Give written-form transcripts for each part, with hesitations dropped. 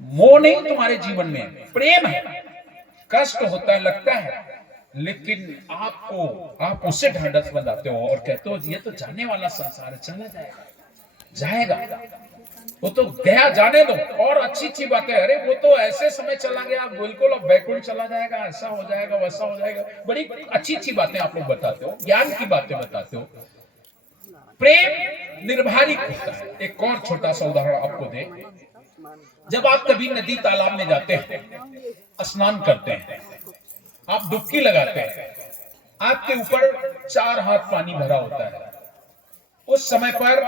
मोह नहीं तुम्हारे जीवन में, प्रेम है। कष्ट होता है, लगता है, लेकिन आप उससे ढांढस बंधाते हो और कहते हो ये तो जाने वाला संसार है, चला जाएगा, जाएगा, वो तो गया, जाने दो। और अच्छी अच्छी बातें, अरे वो तो ऐसे समय चला गया, बिल्कुल अब वैकुंठ चला जाएगा, ऐसा हो जाएगा, वैसा हो जाएगा, बड़ी अच्छी अच्छी बातें आप लोग बताते हो, ज्ञान की बातें बताते हो। प्रेम निर्भारिक होता है। एक और छोटा सा उदाहरण आपको दें, जब आप कभी नदी तालाब में जाते हैं, स्नान करते हैं, आप डुबकी लगाते हैं, आपके ऊपर 4 हाथ पानी भरा होता है। उस समय पर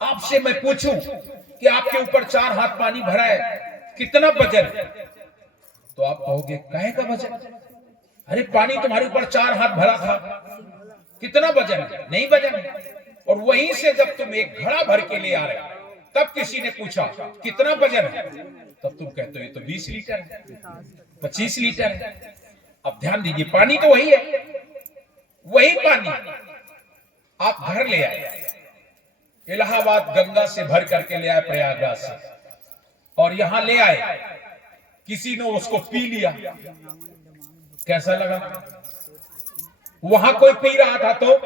आपसे मैं पूछूं कि आपके ऊपर 4 हाथ पानी भरा है, कितना वजन है, तो आप कहोगे काहे का वजन? अरे पानी तुम्हारे ऊपर 4 हाथ भरा था, कितना वजन है? नहीं वजन है। और वहीं से जब तुम एक घड़ा भर के ले आ रहे हो, तब किसी ने पूछा कितना वजन है, तब तुम कहते हो ये तो 20 लीटर है, 25 लीटर है। अब ध्यान दीजिए, पानी तो वही है, वही पानी आप घर ले आए, इलाहाबाद गंगा से भर करके ले आए, प्रयागराज से, और यहां ले आए, किसी ने उसको पी लिया, कैसा लगा? वहां कोई पी रहा था तो,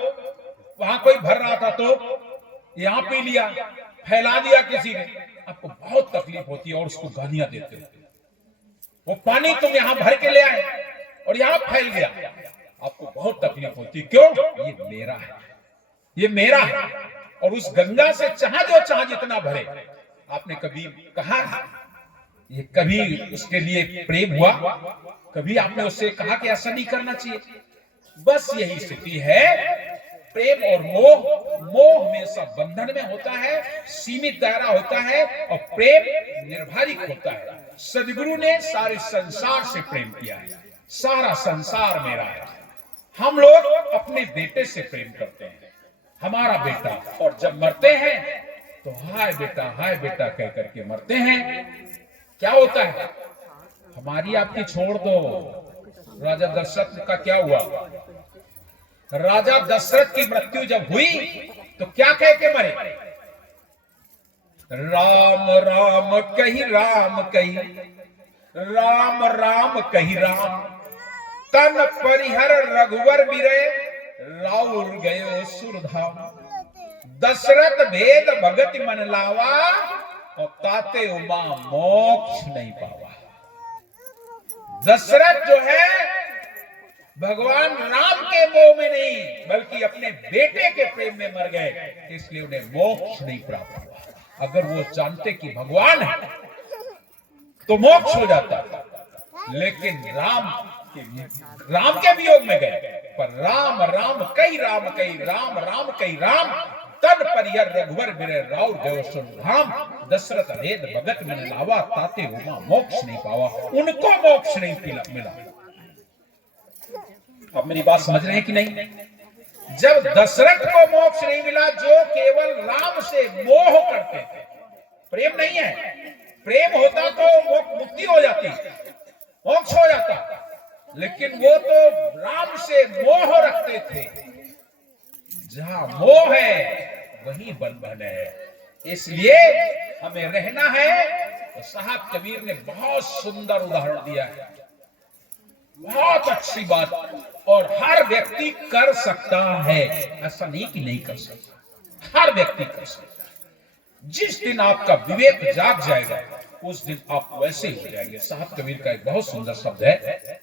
वहां कोई भर रहा था तो, यहां पी लिया, फैला दिया किसी ने, आपको बहुत तकलीफ होती है और उसको गालियां देते हो। वो पानी तुम यहां भर के ले आए और यहां फैल गया, आपको बहुत तकलीफ होती। क्यों? ये मेरा है, ये मेरा है। और उस गंगा से चाह जितना भरे, आपने कभी कहा, ये कभी उसके लिए प्रेम हुआ? कभी आपने उससे कहा कि ऐसा नहीं करना चाहिए? बस यही स्थिति है प्रेम और मोह। मोह हमेशा बंधन में होता है, सीमित दायरा होता है, और प्रेम निर्धारित होता है। सदगुरु ने सारे संसार से प्रेम किया है, सारा संसार मेरा है। हम लोग अपने बेटे से प्रेम करते हैं, हमारा बेटा, और जब मरते हैं तो हाय बेटा कह करके मरते हैं। क्या होता है? हमारी आपकी छोड़ दो, राजा दशरथ का क्या हुआ? राजा दशरथ की मृत्यु जब हुई तो क्या कह के मरे? राम राम कही राम कही, राम राम कही राम, तन परिहर रघुवर बिरे, राउर गयो सुरधाम। दशरथ भेद भगत मन लावा, और ताते उमा मोक्ष नहीं पावा। दशरथ जो है भगवान राम के मोह में नहीं, बल्कि अपने बेटे के प्रेम में मर गए, इसलिए उन्हें मोक्ष नहीं प्राप्त हुआ। अगर वो जानते कि भगवान है तो मोक्ष हो जाता, लेकिन राम के वियोग में गए। पर राम राम कई राम कई, राम राम कई राम, तन परिहर रघुवर बिरे, राउर गयो सुरधाम। दशरथ भेद भगत मन लावा, ताते उमा मोक्ष नहीं पावा। उनको मोक्ष नहीं मिला। अब मेरी बात समझ रहे हैं कि नहीं? जब दशरथ को मोक्ष नहीं मिला, जो केवल राम से मोह करते थे, प्रेम नहीं है, प्रेम होता तो मुक्ति हो जाती, मोक्ष हो जाता, लेकिन वो तो राम से मोह रखते थे। जहां मोह है वहीं बंधन है, इसलिए हमें रहना है। तो साहब कबीर ने बहुत सुंदर उदाहरण दिया है, बहुत अच्छी बात, और हर व्यक्ति कर सकता है, ऐसा नहीं कि नहीं कर सकता, हर व्यक्ति कर सकता है। जिस दिन आपका विवेक जाग जाएगा, उस दिन आप वैसे ही हो जाएंगे। साहब कबीर का एक बहुत सुंदर शब्द है,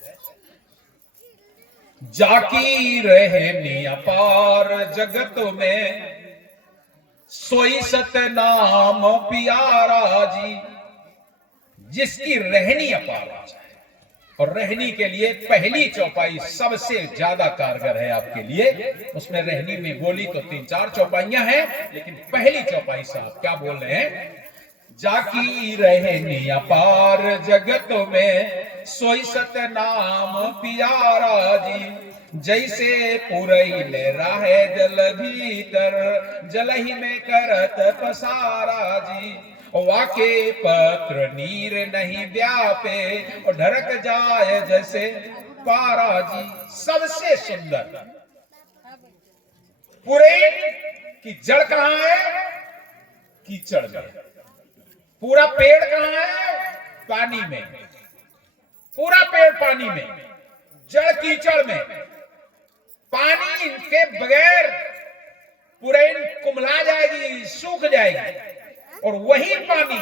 जाकी रहनी अपार जगत में, सोई सतनाम प्यारा जी। जिसकी रहनी अपार हो जाए, और रहनी के लिए पहली चौपाई सबसे ज्यादा कारगर है आपके लिए। उसमें रहनी में बोली तो 3-4 चौपाइयां हैं, लेकिन पहली चौपाई साहब क्या बोल रहे हैं? जाकी रहनी अपार जगत में, सोई सतनाम प्यारा जी। जैसे पुरैल राहे जल भीतर, जलहि में करत पसारा जी। वाके पत्र नीर नहीं व्यापे, और ढरक जाए जैसे पारा जी। सबसे सुंदर पुरैल की जड़ कहां है? कीचड़ में। पूरा पेड़ कहाँ है? पानी में। पूरा पेड़ पानी में, जड़ कीचड़ में। पानी के बगैर पुरैन कुम्हला जाएगी, सूख जाएगी। और वही पानी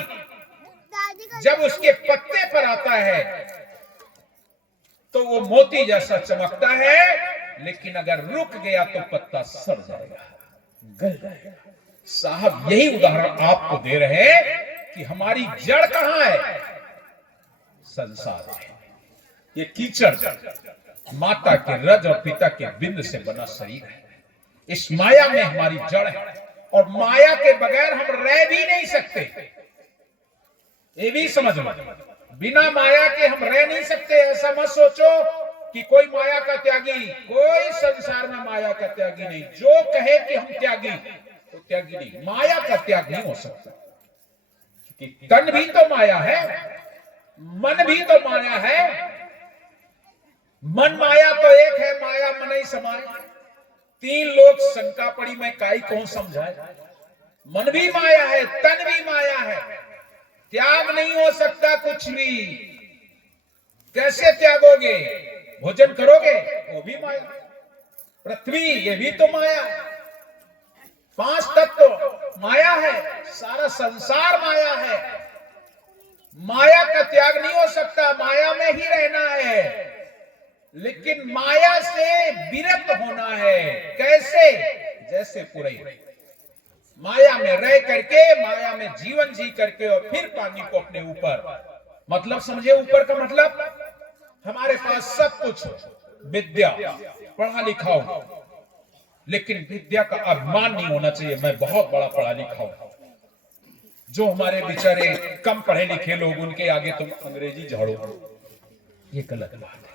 जब उसके पत्ते पर आता है तो वो मोती जैसा चमकता है, लेकिन अगर रुक गया तो पत्ता सड़ जाएगा, गल जाएगा। साहब यही उदाहरण आपको दे रहे हैं कि हमारी जड़ कहां है? संसार है। ये कीचड़ माता के रज और पिता के बिंद से बना शरीर है। इस माया में हमारी जड़ है, और माया के बगैर हम रह भी नहीं सकते। ये भी समझ लो, बिना माया के हम रह नहीं सकते। ऐसा मत सोचो कि कोई माया का त्यागी, कोई संसार में माया का त्यागी नहीं। जो कहे कि हम त्यागी, तो त्यागी नहीं। माया का त्याग नहीं हो सकता, क्योंकि तन भी तो माया है, मन भी तो माया है। मन माया तो एक है, माया मन ही समाय। तीन लोग शंका पड़ी, मैं काई कौन समझाए। मन भी माया है, तन भी माया है। त्याग नहीं हो सकता कुछ भी। कैसे त्यागोगे? भोजन करोगे, वो भी माया। पृथ्वी, ये भी तो माया है। पांच तत्व तो माया है, सारा संसार माया है। माया का त्याग नहीं हो सकता, माया में ही रहना है। लेकिन माया से विरत होना है। कैसे? जैसे पुरैन माया में रह करके, माया में जीवन जी करके, और फिर पानी को अपने ऊपर, मतलब समझे ऊपर का मतलब, हमारे पास सब कुछ विद्या, पढ़ा लिखा हो, लेकिन विद्या का अभिमान नहीं होना चाहिए मैं बहुत बड़ा पढ़ा लिखा हूं। जो हमारे बेचारे कम पढ़े लिखे लोग, उनके आगे तुम अंग्रेजी झाड़ो, ये गलत बात है।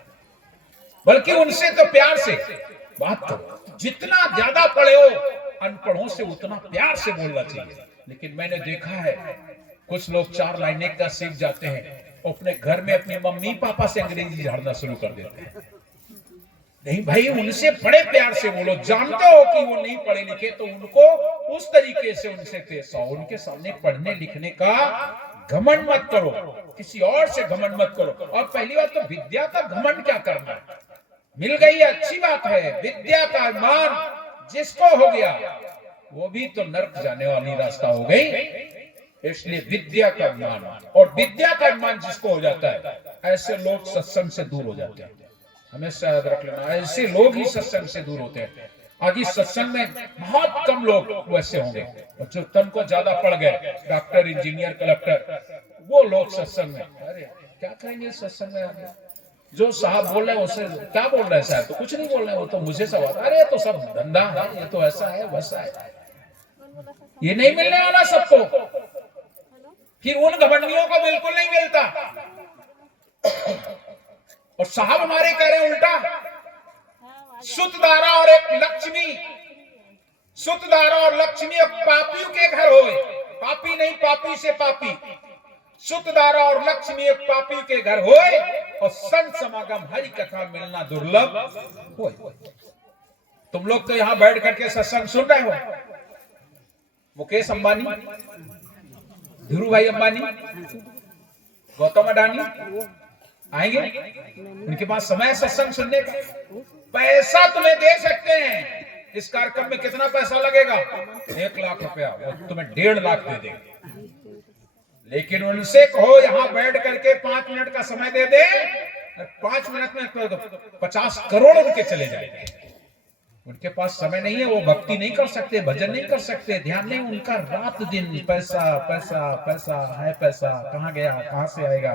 बल्कि उनसे तो प्यार से बात करो। जितना ज्यादा पढ़े हो अनपढ़ों से, उतना प्यार से बोलना चाहिए। लेकिन मैंने देखा है कुछ लोग 4 लाइनें का सीख जाते हैं, अपने घर में अपनी मम्मी पापा से अंग्रेजी झाड़ना शुरू कर देते हैं। नहीं भाई, उनसे बड़े प्यार से बोलो। जानते हो कि वो नहीं पढ़े लिखे, तो उनको उस तरीके से उनसे पेश आओ। उनके सामने पढ़ने लिखने का घमंड मत करो, किसी और से घमंड मत करो। और पहली बात तो विद्या का घमंड क्या करना है? मिल गई अच्छी बात है। विद्या का अभिमान जिसको हो गया, वो भी तो नर्क जाने वाली रास्ता हो गई। इसलिए विद्या का अभिमान, और विद्या का अभिमान जिसको हो जाता है, ऐसे लोग सत्संग से दूर हो जाते हैं। हमेशा याद रख लेना, ऐसे लोग ही सत्संग से दूर होते हैं। आगे सत्संग में बहुत कम लोग वैसे होंगे, और जो तन को ज्यादा पड़ गए, डॉक्टर, इंजीनियर, कलेक्टर, वो लोग सत्संग में, अरे क्या कहेंगे सत्संग में आगे? जो साहब बोल रहे हैं उससे क्या बोल रहे हैं? साहब तो कुछ नहीं बोल रहे हैं, वो तो मुझे सवाल, अरे तो सब धंधा है, ये तो ऐसा है वैसा है। ये नहीं मिलने वाला सबको। फिर उन घमंडियों को बिल्कुल नहीं मिलता। और साहब हमारे कह रहे हैं उल्टा। सुतदारा और एक लक्ष्मी, सुतदारा और लक्ष्मी एक पापियों के घर होए। पापी नहीं, पापी से पापी। सुतदारा और लक्ष्मी एक पापी के घर होए, और संत समागम हरि कथा मिलना दुर्लभ होए। तुम लोग तो यहां बैठ करके सत्संग सुन रहे हो। मुकेश अंबानी, धीरू भाई अंबानी, गौतम अडानी आएंगे, उनके पास समय सत्संग सुनने का। पैसा तुम्हें दे सकते हैं। इस कार्यक्रम में कितना पैसा लगेगा? 1 लाख रुपया, वो तुम्हें 1.5 लाख दे देंगे। लेकिन उनसे कहो यहां बैठ करके 5 मिनट का समय दे दे, 5 मिनट में 50 करोड़ उनके चले जाएंगे। उनके पास समय नहीं है, वो भक्ति नहीं कर सकते, भजन नहीं कर सकते, ध्यान नहीं। उनका रात दिन पैसा पैसा पैसा है। पैसा कहाँ गया, कहाँ से आएगा?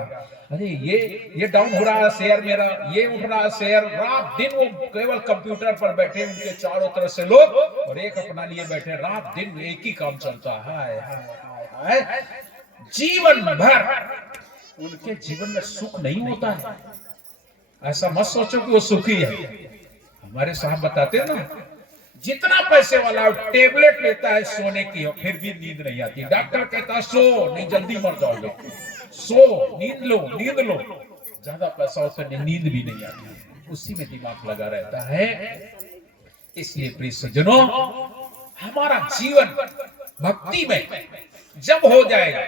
अरे ये डाउन हो रहा है शेयर मेरा, ये उठ रहा है शेयर। रात दिन वो केवल कंप्यूटर पर बैठे, उनके चारों तरफ से लोग, और एक अपना लिए बैठे। रात दिन एक ही काम चलता है। जीवन भर उनके जीवन में सुख नहीं होता है। ऐसा मत सोचो कि वो सुखी है। हमारे साहब बताते हैं ना, जितना पैसे वाला टेबलेट लेता है सोने की, और फिर भी नींद नहीं आती। डॉक्टर कहता है सो, नहीं जल्दी मर जाओगे, सो, नींद लो, नींद लो। ज्यादा पैसा हो तो नींद भी नहीं आती, उसी में दिमाग लगा रहता है। इसलिए प्रिय सज्जनों, हमारा जीवन भक्ति में जब हो जाएगा,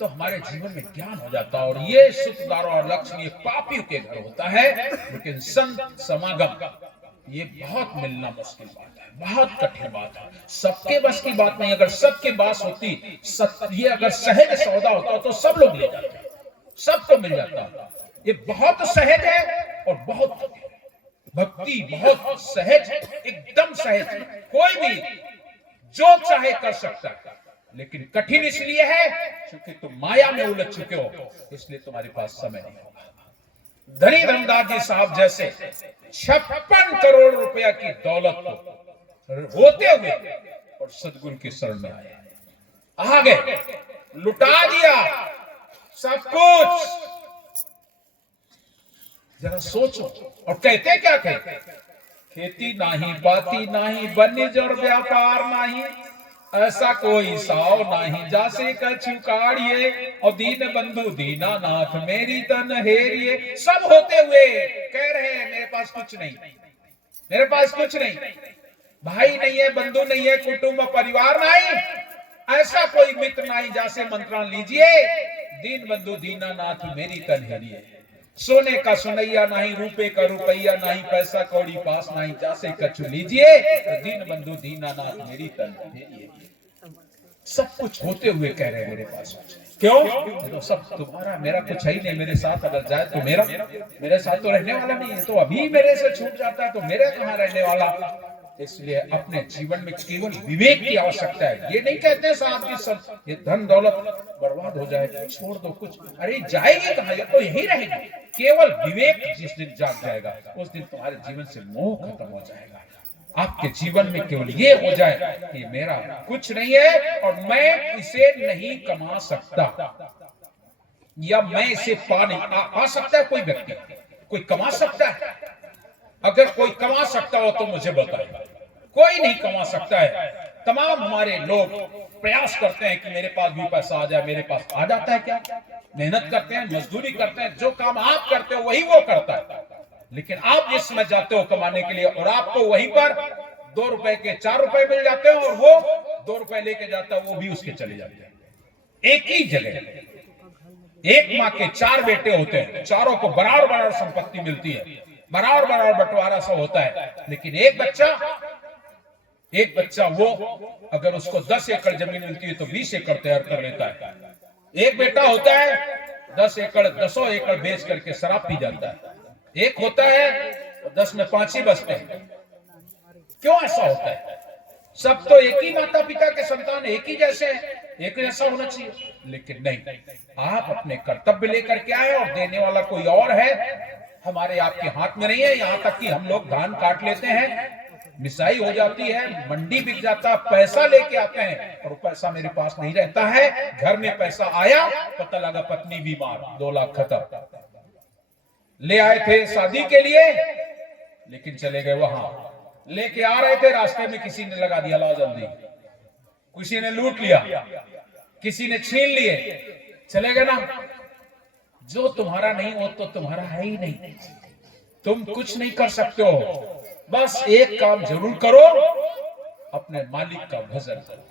तो हमारे जीवन में ज्ञान हो जाता है। और ये सुखदार और लक्ष्मी पापियों के घर होता है, लेकिन संत समागम ये बहुत मिलना मुश्किल बात है, बहुत कठिन बात है, सबके बस की बात नहीं। अगर सबके पास होती, ये अगर सहज सौदा होता तो सब लोग ले जाते, सबको मिल जाता। ये बहुत सहज है और बहुत भक्ति बहुत सहज, एकदम सहज, कोई भी जो चाहे कर सकता है। लेकिन कठिन इसलिए है क्योंकि तुम माया में उलझ चुके हो, इसलिए तुम्हारे पास समय नहीं होगा। धनी धनदास जी साहब जैसे 56 करोड़ रुपया की दौलत को होते हुए और सदगुरु की शरण में आए, आ गए, लुटा दिया सब कुछ। जरा सोचो। और कहते क्या कहते, खेती नाही, बाती नाही, वाणिज्य और व्यापार नाही, ऐसा कोई साव नाही, जासे कछु काढ़िए, और दीन बंधु दीनानाथ मेरी तन हेरिए। सब होते हुए कह रहे हैं मेरे पास कुछ नहीं, मेरे पास कुछ नहीं, भाई नहीं है, बंधु नहीं है, कुटुंब परिवार नहीं, ऐसा कोई मित्र नहीं जासे मंत्रान लीजिए, दीन बंधु दीनानाथ मेरी तन हेरिए। सोने का सुनैया नहीं, रुपए का रुपैया नहीं, पैसा कौड़ी पास नहीं, जासे कछु लीजिए, तो दीन बंधु दीनानाथ मेरी तन हेरिए। सब कुछ होते हुए कह रहे हैं मेरे पास कुछ, क्यों? तो सब तुम्हारा, मेरा कुछ है ही नहीं। मेरे साथ अगर जाए तो मेरे साथ तो रहने वाला नहीं है, तो अभी मेरे से छूट जाता है तो मेरे कहाँ रहने वाला। इसलिए अपने जीवन में केवल विवेक की आवश्यकता है। ये नहीं कहते साहब कि सब ये धन दौलत बर्बाद हो जाए, छोड़ दो कुछ, अरे जाएगी कहाँ, ये तो यही रहेगी। केवल विवेक जिस दिन जाग जाएगा उस दिन तुम्हारे जीवन से मोह खत्म हो जाएगा। आपके जीवन में केवल ये हो जाए कि मेरा कुछ नहीं है और मैं इसे नहीं कमा सकता, या मैं इसे पा सकता है कोई व्यक्ति, कोई कमा सकता है? अगर कोई कमा सकता हो तो मुझे बताइए। कोई नहीं कमा सकता है। तमाम हमारे लोग प्रयास करते हैं कि मेरे पास भी पैसा आ जाए, मेरे पास आ जाता है क्या? मेहनत करते हैं, मजदूरी करते हैं, जो काम आप करते हो वही वो करता है। लेकिन आप जिस समय जाते हो कमाने के लिए और आपको वहीं पर 2 रुपए के 4 रुपए मिल जाते हैं, और वो 2 रुपए लेके जाता है, वो भी उसके चले जाते हैं। एक ही जगह एक माँ के 4 बेटे होते हैं, चारों को बराबर बराबर संपत्ति मिलती है, बराबर बराबर बंटवारा सा होता है। लेकिन एक बच्चा वो अगर उसको 10 एकड़ जमीन मिलती है तो 20 एकड़ तैयार कर लेता है। एक बेटा होता है 10 एकड़ 10 एकड़ बेच करके शराब पी जाता है। एक होता है 10 में 5 ही बचते हैं। क्यों ऐसा होता है? सब तो एक ही माता पिता के संतान, एक ही जैसे हैं, एक जैसा होना चाहिए। लेकिन नहीं, आप अपने कर्तव्य लेकर के आए और देने वाला कोई और है, हमारे आपके हाथ में नहीं है। यहाँ तक कि हम लोग धान काट लेते हैं, मिसाई हो जाती है, मंडी बिक जाता है, पैसा लेके आते हैं और पैसा मेरे पास नहीं रहता है। घर में पैसा आया, पता लगा पत्नी बीमार, 2 लाख खत्म। ले आए थे शादी के लिए, लेकिन चले गए वहां, लेके आ रहे थे, रास्ते में किसी ने लगा दिया, ला जल्दी, किसी ने लूट लिया, किसी ने छीन लिए, चले गए ना। जो तुम्हारा नहीं हो तो तुम्हारा है ही नहीं, तुम कुछ नहीं कर सकते हो। बस एक काम जरूर करो, अपने मालिक का भजन करो,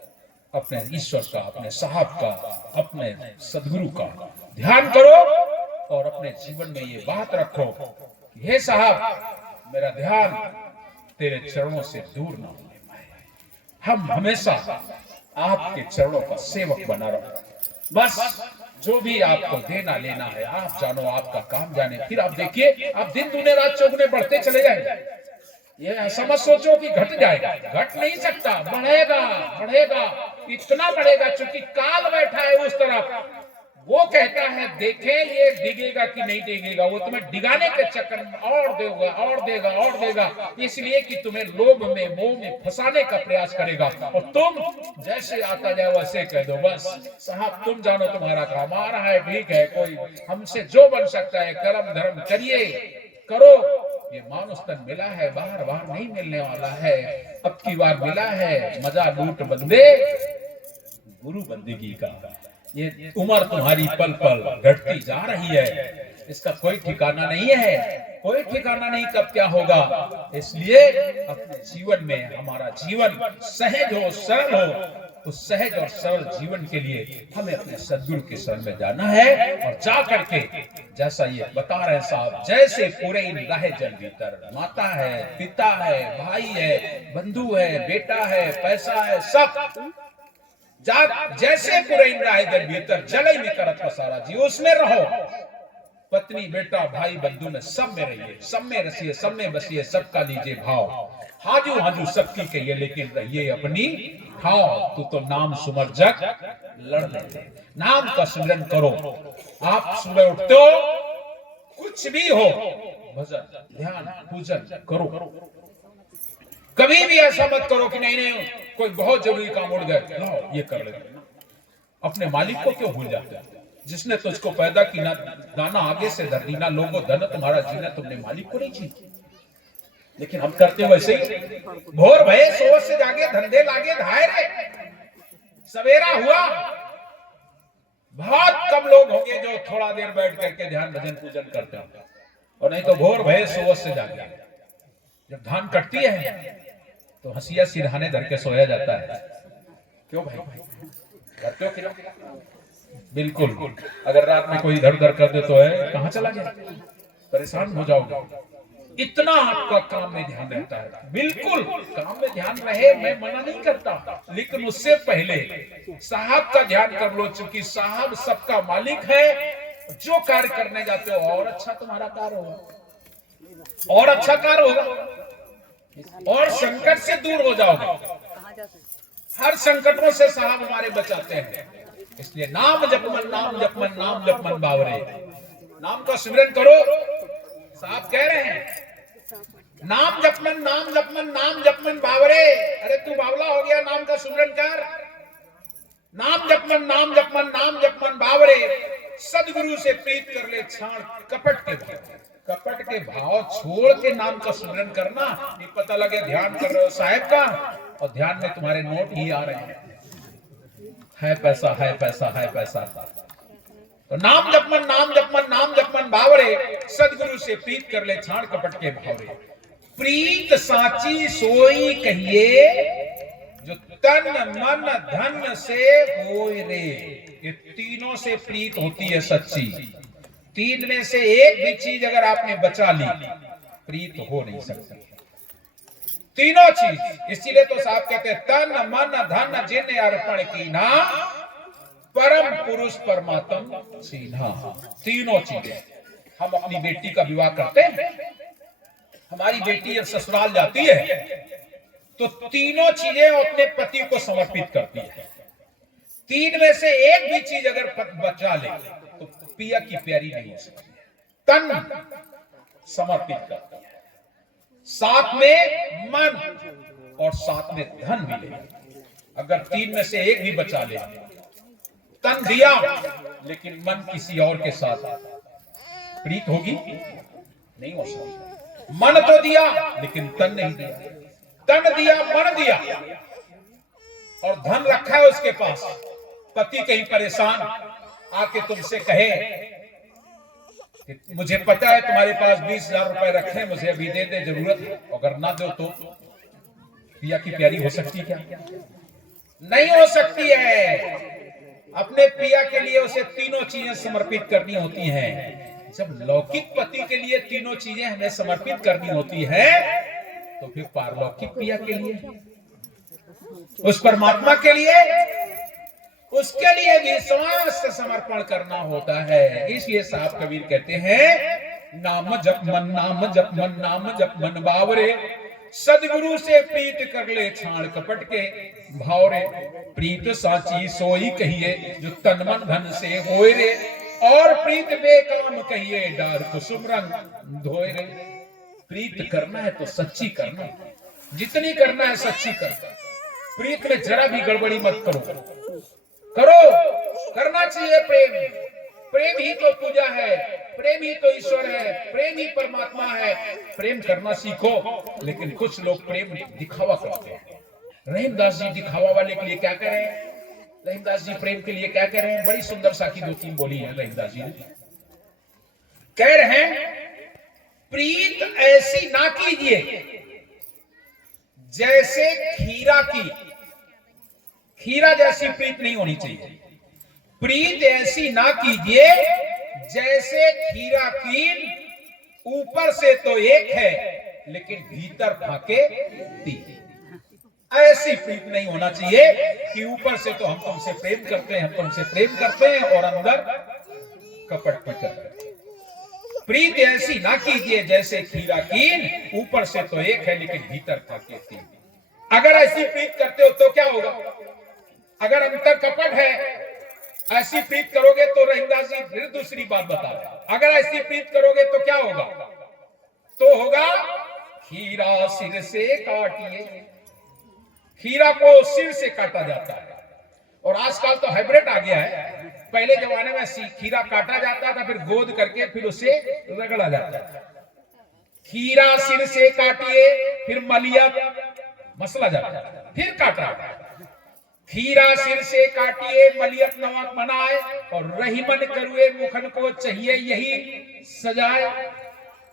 अपने ईश्वर का, अपने साहब का, अपने सदगुरु का ध्यान करो और अपने जीवन में ये बात रखो कि हे साहब, मेरा ध्यान तेरे चरणों से दूर ना होने पाए। हम हमेशा आपके चरणों का सेवक बना रहो। बस जो भी आपको देना लेना है आप जानो, आपका काम जाने। फिर आप देखिए, आप दिन दुने रात चौगुने बढ़ते चले जाएंगे। ये ऐसा मत सोचो कि घट जाएगा, घट नहीं सकता, बढ़ेगा बढ़ेगा, इतना बढ़ेगा क्योंकि काल बैठा है उस तरफ। वो कहता है देखें ये डिगेगा कि नहीं डिगेगा, वो तुम्हें डिगाने के चक्कर में और देगा और देगा और देगा, इसलिए कि तुम्हें लोभ में मोह में फंसाने का प्रयास करेगा। और तुम जैसे आता जाए वैसे कह दो, बस साहब तुम जानो तुम्हारा काम आ रहा है, ठीक है, कोई हमसे जो बन सकता है कर्म धर्म करिए, करो। ये मानुष तन मिला है, बार बार नहीं मिलने वाला है, अब की बार मिला है, मजा लूट बंदे गुरु बंदगी का। ये उम्र तुम्हारी पल पल घटती जा रही है, इसका कोई ठिकाना नहीं है, कोई ठिकाना नहीं कब क्या होगा। इसलिए अपने जीवन में हमारा जीवन सहज हो, सरल हो, उस सहज और सरल जीवन के लिए हमें अपने सद्गुरु के शरण में जाना है और जा करके जैसा ये बता रहे साहब, जैसे पूरे इन रहे जन भीतर, माता है, पिता है, भाई है, बंधु है, बेटा है, पैसा है, सब जैसे पूरे इन रहे जन भीतर जलई में करत पसारा जी, उसमें रहो। पत्नी, बेटा, भाई, बंधु में सब में रहिए, सब में रसिए, सब में बसिए, सबका लीजिए भाव। हाजू हाजू सबकी कहिए, लेकिन रहिए अपनी ठाव। तू तो नाम सुमर जग लड़ने दे, नाम का सिमरन करो। आप सुबह उठते हो, कुछ भी हो, भजन, ध्यान, पूजन करो। कभी भी ऐसा मत करो कि नहीं नहीं कोई बहुत जरूरी काम उड़ गए, ये कर लेते। अपने मालिक को क्यों भूल जाते हैं? जिसने तुझको पैदा की ना दाना आगे से धर दी, ना लोगो धन तुम्हारा जीना, तुमने मालिक को नहीं जी। लेकिन हम करते वैसे ही, भोर भये सोच से जागे, धंधे लागे धाय रे, सवेरा हुआ। बहुत कम लोग होंगे जो थोड़ा देर बैठ करके ध्यान भजन पूजन करते होंगे, और नहीं तो भोर भये सोच से जागे। जब धान कटती है तो हंसिया सिरहाने धर के सोया जाता है। क्यों भाई, करते हो क्यों? बिल्कुल। अगर रात में कोई इधर उधर कर दे तो है कहां चला गया, परेशान हो जाओगे। इतना आपका काम में ध्यान रहता है। बिल्कुल काम में ध्यान रहे, मैं मना नहीं करता, लेकिन उससे पहले साहब का ध्यान कर लो, क्योंकि साहब सबका मालिक है। जो कार्य करने जाते हो और अच्छा तुम्हारा कार्य होगा, और अच्छा कार्य होगा, और संकट से दूर हो जाओगे। हर संकटों से साहब हमारे बचाते हैं। इसलिए नाम जपमन, नाम जपमन, नाम जपमन बावरे, नाम का सिमरन करो। साहब कह रहे हैं नाम जपमन, नाम जपमन, नाम जपमन बावरे। अरे तू बावला हो गया, नाम का सिमरन कर। नाम जपमन, नाम जपमन, नाम जपमन बावरे। सदगुरु से प्रीत कर ले छाण कपट के भाव। कपट के भाव छोड़ के नाम का सिमरन करना। नहीं पता लगे ध्यान कर रहे हो साहेब का, और ध्यान में तुम्हारे नोट ही आ रहे हैं, है पैसा, है पैसा, है पैसा। तो नाम जपमन, नाम जपमन, नाम जपमन बावरे। सदगुरु से प्रीत कर ले छाण कपट के भावरे। प्रीत साची सोई कहिए, जो तन मन धन से होए रे। ये तीनों से प्रीत होती है सच्ची। तीन में से एक भी चीज अगर आपने बचा ली, प्रीत हो नहीं सकती। तीनों चीज, इसीलिए तो साहब कहते हैं तन मन धन जिन अर्पण कीना, परम पुरुष परमात्म सीधा। तीनों चीजें। हम अपनी बेटी का विवाह करते हैं, हमारी बेटी जब ससुराल जाती है तो तीनों चीजें अपने पति को समर्पित करती है। तीन में से एक भी चीज अगर बचा ले तो पिया की प्यारी नहीं हो सकती। तन समर्पित करती है, साथ में मन और साथ में धन भी ले। अगर तीन में से एक भी बचा ले, तन दिया लेकिन मन किसी और के साथ, प्रीत होगी नहीं हो सकती। मन तो दिया लेकिन तन नहीं दिया, तन दिया मन दिया और धन रखा है उसके पास। पति कहीं परेशान आके तुमसे कहे कि मुझे पता है तुम्हारे पास 20,000 रुपए रखे, मुझे अभी दे दे, जरूरत है। अगर ना दो तो पिया की प्यारी हो सकती क्या? नहीं हो सकती है। अपने पिया के लिए उसे तीनों चीजें समर्पित करनी होती हैं। जब लौकिक पति के लिए तीनों चीजें हमें समर्पित करनी होती है, तो फिर पारलौकिक पिया के लिए, उस परमात्मा के लिए, उसके लिए भी समस्त समर्पण करना होता है। इसलिए साहब कबीर कहते हैं नाम जप मन, नाम जप मन, नाम जप मन बावरे। सदगुरु से प्रीत कर ले छाण कपट के भावरे। प्रीत साची सोई कहिए, जो तन मन धन से होए रे। और प्रीत बेकाम कहिए, डार कुसुम रंग धोए रे। प्रीत करना है तो सच्ची करना, जितनी करना है सच्ची करना। प्रीत में जरा भी गड़बड़ी मत करो, करो, करना चाहिए प्रेम। प्रेम ही तो पूजा है, प्रेम ही तो ईश्वर है, प्रेम ही परमात्मा है। प्रेम करना सीखो। लेकिन कुछ लोग प्रेम दिखावा करते हैं। रहीमदास जी दिखावा वाले के लिए क्या करें? रहीमदास जी प्रेम के लिए क्या कह रहे हैं? बड़ी सुंदर सा की 2-3 बोली है रहीमदास जी ने। कह रहे हैं प्रीत ऐसी ना कीजिए जैसे खीरा की खीरा जैसी प्रीत नहीं होनी चाहिए। प्रीत ऐसी ना कीजिए जैसे खीरा कीन ऊपर से तो एक है लेकिन भीतर फाके तीन। ऐसी प्रीत नहीं होना चाहिए कि ऊपर से तो हम तुमसे प्रेम करते हैं, हम तुमसे प्रेम करते हैं और अंदर कपट करते हैं। प्रीत ऐसी ना कीजिए जैसे खीरा कीन ऊपर से तो एक है लेकिन भीतर फाके तीन। अगर ऐसी प्रीत करते हो तो क्या होगा? अगर अंतर कपट है, ऐसी प्रीत करोगे तो रहीमदास जी फिर दूसरी बात बता रहे, अगर ऐसी प्रीत करोगे तो क्या होगा? तो होगा खीरा सिर से काटिए। खीरा को सिर से काटा जाता है और आजकल तो हाइब्रिड आ गया है। पहले जमाने में खीरा काटा जाता था, फिर गोद करके फिर उसे रगड़ा जाता था। खीरा सिर से काटिए, फिर मलिया मसला जाता है, फिर काटा। खीरा सिर से काटिए, मलियत नमक बनाए और रहीमन करुए मुखन को चाहिए यही सजाए।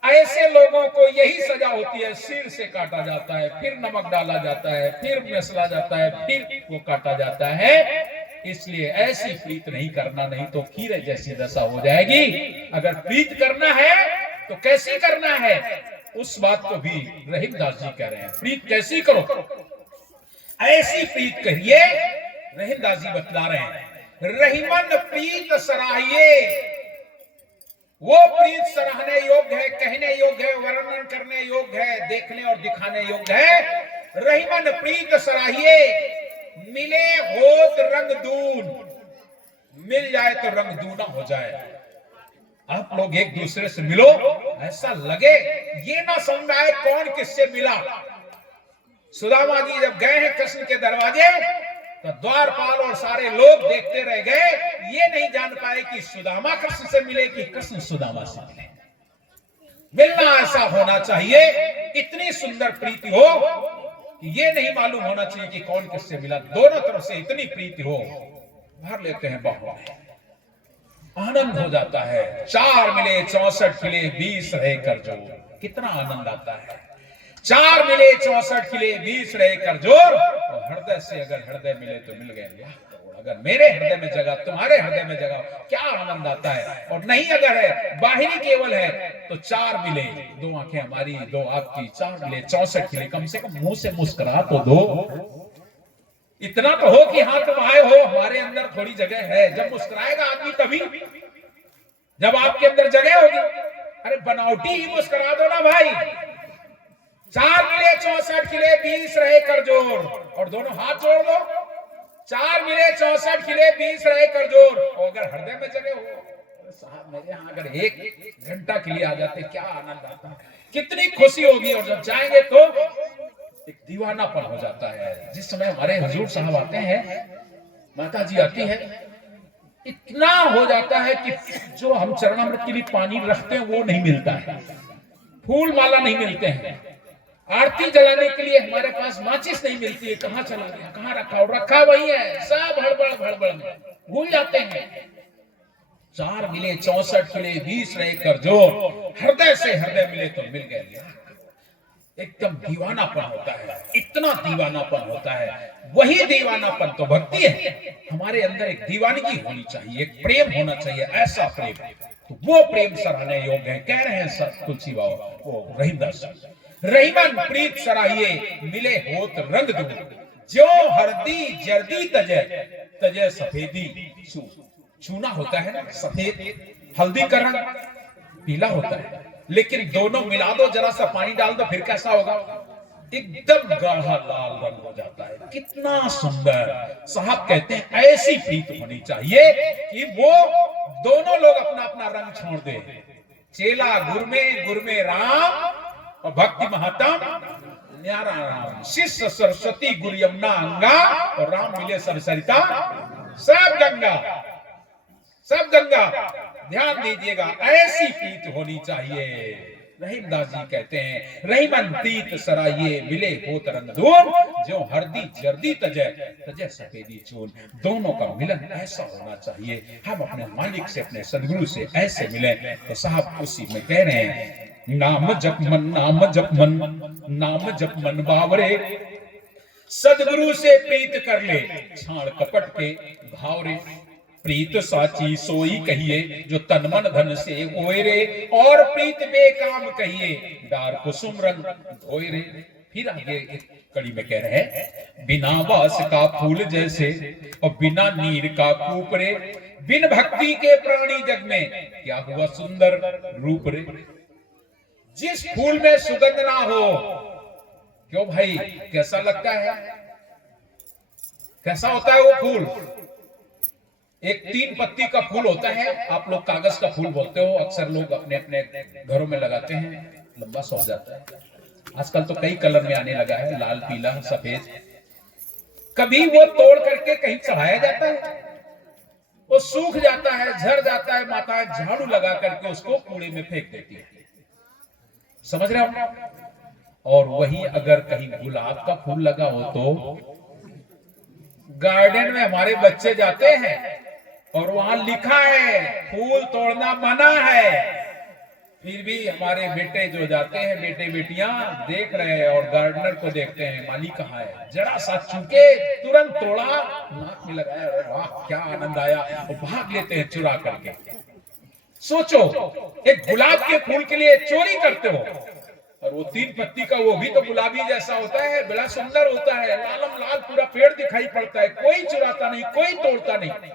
ऐसे लोगों को यही सजा होती है, सिर से काटा जाता है, फिर नमक डाला जाता है, फिर मसला जाता है, फिर वो काटा जाता है। इसलिए ऐसी प्रीत नहीं करना, नहीं तो खीरे जैसी दशा हो जाएगी। अगर प्रीत करना है तो कैसी करना है, उस बात को भी रहीमदास जी कह रहे हैं। प्रीत कैसी करो, ऐसी प्रीत करिए। रहीमदास जी बतला रहे हैं, रहीमन प्रीत सराहिए। वो प्रीत सराहने योग्य है, कहने योग्य है, वर्णन करने योग्य है, देखने और दिखाने योग्य है। रहीमन प्रीत सराहिए, मिले होत रंग दून। मिल जाए तो रंग दूना हो जाए। आप लोग एक दूसरे से मिलो, ऐसा लगे ये ना समझ आए कौन किससे मिला। सुदामा जी जब गए हैं कृष्ण के दरवाजे तो द्वारपाल और सारे लोग देखते रह गए, ये नहीं जान पाए कि सुदामा कृष्ण से मिले कि कृष्ण सुदामा से मिले। मिलना ऐसा होना चाहिए, इतनी सुंदर प्रीति हो कि ये नहीं मालूम होना चाहिए कि कौन किससे मिला। दोनों तरफ से इतनी प्रीति हो, भर लेते हैं बाहों में, आनंद हो जाता है। 4 मिले 64 खिले 20 रहे कर जोर। कितना आनंद आता है। 4 मिले 64 खिले 20 रहे कर जोर। तो हृदय से अगर हृदय मिले तो मिल गए। अगर मेरे हृदय में जगह, तुम्हारे हृदय में जगह, क्या आनंद आता है। और नहीं अगर है, बाहरी केवल है, तो 4 मिले, 2 आंखें हमारी 2 आपकी, 4 मिले 64 खिले। कम से कम मुंह से मुस्कुरा तो दो। इतना तो हो कि हाथ बाएं हो, हमारे अंदर थोड़ी जगह है। जब मुस्कुराएगा आदमी तभी, जब आपके अंदर जगह होगी। अरे बनावटी ही मुस्कुरा दो ना भाई। 4 मिले 64 खिले 20 रहे कर जोर, और दोनों हाथ जोड़ लो। 4 मिले 64 खिले 20 रहे कर जोर। और अगर हृदय में जगह हो, साहब मेरे यहाँ अगर 1 घंटा के लिए आ जाते, क्या आनंद आता, कितनी खुशी होगी। और जब जाएंगे तो एक दीवानापन हो जाता है। जिस समय हमारे हुजूर साहब आते हैं, माता जी आती है, इतना हो जाता है कि जो हम चरणामृत के लिए पानी रखते हैं वो नहीं मिलता है, फूल माला नहीं मिलते हैं, आरती जलाने के लिए हमारे पास माचिस नहीं मिलती है। कहाँ चला गया, कहाँ रखा, और रखा वही है। सब हड़बड़ भड़बड़ में भूल जाते हैं। 4 मिले 64 खिले 20 रहे कर जोर। हृदय से हृदय मिले तो मिल गए। एकदम दीवानापन होता है, इतना दीवानापन होता है। वही दीवानापन तो भक्ति है। हमारे अंदर एक दीवानगी होनी चाहिए, एक प्रेम होना चाहिए, ऐसा प्रेम। तो वो प्रेम सराहने योग्य है। कह रहे हैं सर तुलसी बाबा, वो रहीमदास, रहीमन प्रीत सराहिए, मिले होत रंग दून। जो हरदी जर्दी तजे, तजे सफेदी छू। छूना होता है ना सफेद, हल्दी का रंग पीला होता है, लेकिन दोनों मिला दो, जरा सा पानी डाल दो, फिर कैसा होगा, एकदम गाढ़ा लाल रंग हो जाता है। कितना सुंदर। साहब कहते हैं ऐसी प्रीत होनी चाहिए कि वो दोनों लोग अपना अपना रंग छोड़ दे। चेला गुर में राम और भक्ति महात्म न्यारा राम। शिष्य सरस्वती गुरु यमुना अंगा, और राम मिले सरसरिता सब गंगा, सब गंगा। ध्यान दीजिएगा, ऐसी प्रीत होनी चाहिए। रहीमदास जी कहते हैं, रहीमन प्रीत सराहिए, मिले होत रंग दून। जो हरदी जर्दी तजे, तजे सफेदी चून। दोनों का मिलन ऐसा होना चाहिए। हम अपने मालिक से, अपने सदगुरु से ऐसे मिले। तो साहब उसी में कह रहे हैं, नाम जप मन, नाम जप मन, नाम जप मन बावरे। सदगुरु से प्रीत कर ले, छाड़ कपट के भाव रे। प्रीत साची सोई कहिए, जो तन मन धन से ओए रे। और प्रीत बेकाम कहिए, डार कुसुम रंग धोए रे। फिर आगे एक कड़ी में कह रहे हैं, बिना बास का फूल जैसे और बिना नीर का कूप रे। बिन भक्ति के प्राणी जग में क्या हुआ सुंदर रूप रे। जिस फूल में सुगंध ना हो, क्यों भाई, कैसा लगता है, कैसा होता है वो फूल। एक 3 पत्ती का फूल होता है, आप लोग कागज का फूल बोलते हो, अक्सर लोग अपने अपने घरों में लगाते हैं, लंबा सा हो जाता है। आजकल तो कई कलर में आने लगा है, लाल, पीला, सफेद। कभी वो तोड़ करके कहीं चढ़ाया जाता है, वो सूख जाता है, झड़ जाता है, माताएं झाड़ू लगा करके उसको कूड़े में फेंक देती है। समझ रहे हो। और वही अगर कहीं गुलाब का फूल लगा हो तो गार्डन में हमारे बच्चे जाते हैं और वहां लिखा है फूल तोड़ना मना है, फिर भी हमारे बेटे जो जाते हैं, बेटे बेटियां देख रहे हैं और गार्डनर को देखते हैं, माली कहाँ है, जरा सा चूके तुरंत तोड़ा, नाक में लगाया, वाह क्या आनंद आया, और भाग लेते हैं चुरा करके। सोचो, एक गुलाब के फूल के लिए चोरी करते हो, और वो 3 पत्ती का वो भी तो गुलाबी जैसा होता है, बड़ा सुंदर होता है, लालम लाल पूरा पेड़ दिखाई पड़ता है, कोई चुराता नहीं, कोई तोड़ता नहीं।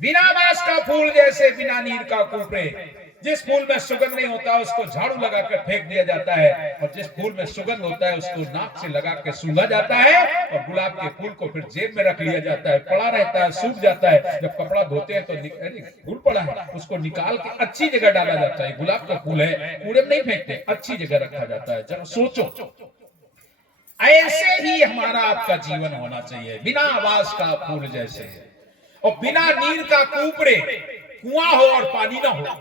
बिना बास का फूल जैसे बिना नीर का कूपे। जिस फूल में सुगंध नहीं होता उसको झाड़ू लगाकर फेंक दिया जाता है, और जिस फूल में सुगंध होता है उसको नाक से लगा के सूंघा जाता है, और गुलाब के फूल को फिर जेब में रख लिया जाता है, पड़ा रहता है, सूख जाता है। जब कपड़ा धोते हैं तो अरे फूल पड़ा है, उसको निकाल के अच्छी जगह डाला जाता है। गुलाब का फूल है, कूड़े में नहीं फेंकते, अच्छी जगह रखा जाता है। जरा सोचो, ऐसे ही हमारा आपका जीवन होना चाहिए, बिना आवाज का फूल जैसे, और बिना नीर का कूपरे। कुआं हो और पानी ना हो,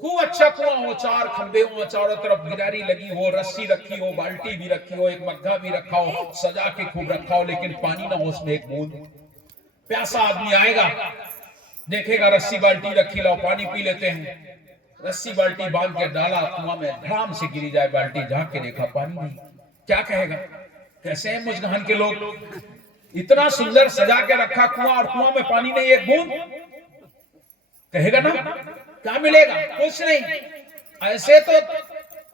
खूब अच्छा कुआं हो, 4 खंबे हो, चारों तरफ गिरारी लगी हो, रस्सी रखी हो, बाल्टी भी रखी हो, एक मग्घा भी रखा हो, सजा के खूब रखा हो, लेकिन पानी ना हो उसमें एक बूंद। प्यासा आदमी आएगा, देखेगा रस्सी बाल्टी रखी, लाओ पानी पी लेते हैं। रस्सी बाल्टी बांध के डाला कुआं में, धड़ाम से गिरी जाए बाल्टी, झांक के देखा पानी नहीं, क्या कहेगा। कैसे हैं मुजगहन के लोग, इतना सुंदर सजा के रखा कुआं और कुआं में पानी नहीं, एक बूंद। कहेगा ना, क्या मिलेगा, कुछ नहीं। ऐसे तो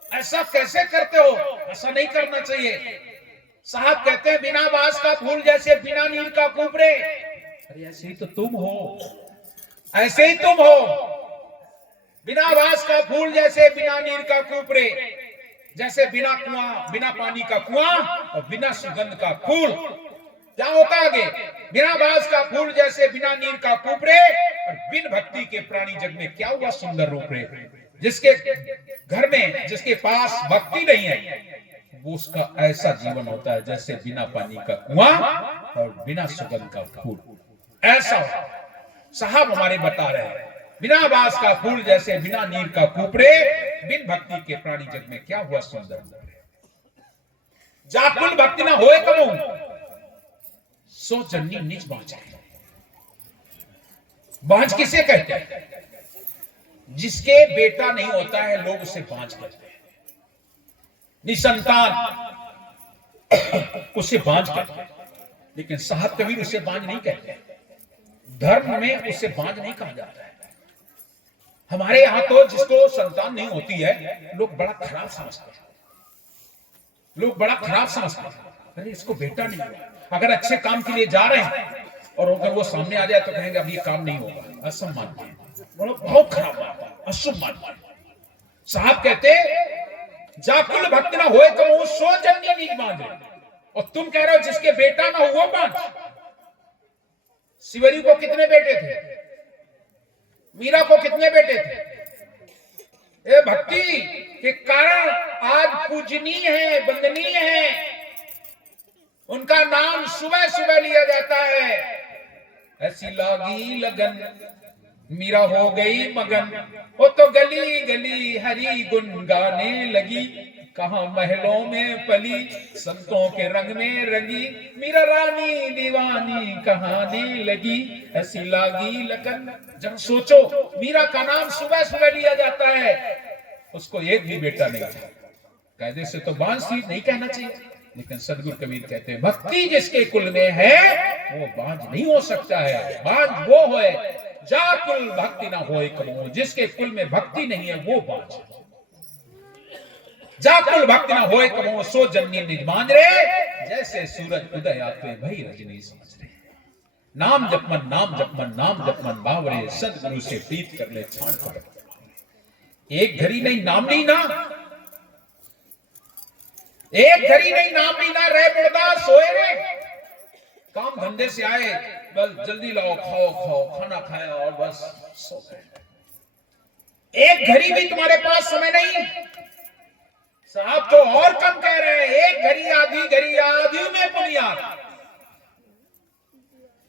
ऐसा कैसे करते हो, ऐसा नहीं करना चाहिए। साहब कहते हैं बिना बास का फूल जैसे बिना नीर का कूपरे। अरे ऐसे ही तो तुम हो, ऐसे ही तुम हो, बिना बास का फूल जैसे बिना नीर का कूपरे। जैसे बिना कुआं, बिना पानी का कुआं और बिना सुगंध का फूल। क्या होता है आगे, बिना बास का फूल जैसे बिना नीर का कूपरे, और बिन भक्ति के प्राणी जग में क्या हुआ सुंदर रूप रे। जिसके घर में, जिसके पास भक्ति नहीं है, वो उसका ऐसा जीवन होता है जैसे बिना पानी का कुआं और बिना सुगंध का फूल। ऐसा साहब हमारे बता रहे हैं, बिना बास का फूल जैसे बिना नीर का कूपरे, बिन भक्ति के प्राणी जग में क्या हुआ सुंदर रूप रे। जाकुल भक्ति ना होए कबहू, सो जन्नी निज बांझ। बांझ किसे कहते हैं, जिसके बेटा नहीं होता है लोग उसे बांझ कहते हैं, निसंतान उसे बांझ कहते हैं। लेकिन साहब कबीर उसे बांझ नहीं कहते, धर्म में उसे बांझ नहीं कहा जाता है। हमारे यहां तो जिसको संतान नहीं होती है लोग बड़ा खराब समझते हैं, लोग बड़ा खराब समझते हैं, अरे इसको बेटा नहीं हुआ। अगर अच्छे काम के लिए जा रहे हैं और अगर वो सामने आ जाए तो कहेंगे अब ये काम नहीं होगा, असम्मान, बहुत खराब बात है, अशुभ बात। साहब कहते जाकुल भक्त ना होए तो वो सो जन्य निज बांझ। और तुम कह रहे हो जिसके बेटा ना हुआ बांझ। शिवरी को कितने बेटे थे, मीरा को कितने बेटे थे। ये भक्ति के कारण आज पूजनीय है, वंदनीय है, उनका नाम सुबह सुबह लिया जाता है। ऐसी लागी लगन मीरा हो गई मगन, वो तो गली गली हरी गुन गाने लगी। कहां महलों में पली संतों के रंग में रंगी, मीरा रानी दीवानी कहाने लगी। ऐसी लागी लगन, जब सोचो मीरा का नाम सुबह सुबह लिया जाता है, उसको एक भी बेटा नहीं था। कायदे से तो बांझ थी, नहीं कहना चाहिए, लेकिन सदगुरु कबीर कहते हैं भक्ति जिसके कुल में है वो बांझ नहीं हो सकता है। बांझ वो है जा कुल भक्ति ना होए कबहू, जिसके कुल में भक्ति नहीं है वो बांझ। जा कुल भक्ति ना होए कबहू सो जन्नी निज बांझ रे, जैसे सूरज उदय आते भई रजनी समझ रे। नाम जपमन नाम जपमन नाम जपमन बावरे, सदगुरु से प्रीत कर ले छाण पकड़। एक घड़ी नहीं नाम नहीं ना, एक घड़ी नहीं नाम ली ना, रह मुर्दा सोए रे। काम धंधे से आए बस जल्दी लाओ खाओ खाओ, खाना खाया और बस सो गए। एक घड़ी भी तुम्हारे पास समय नहीं। साहब तो और कम कह रहे हैं, एक घड़ी आधी में बुनियाद,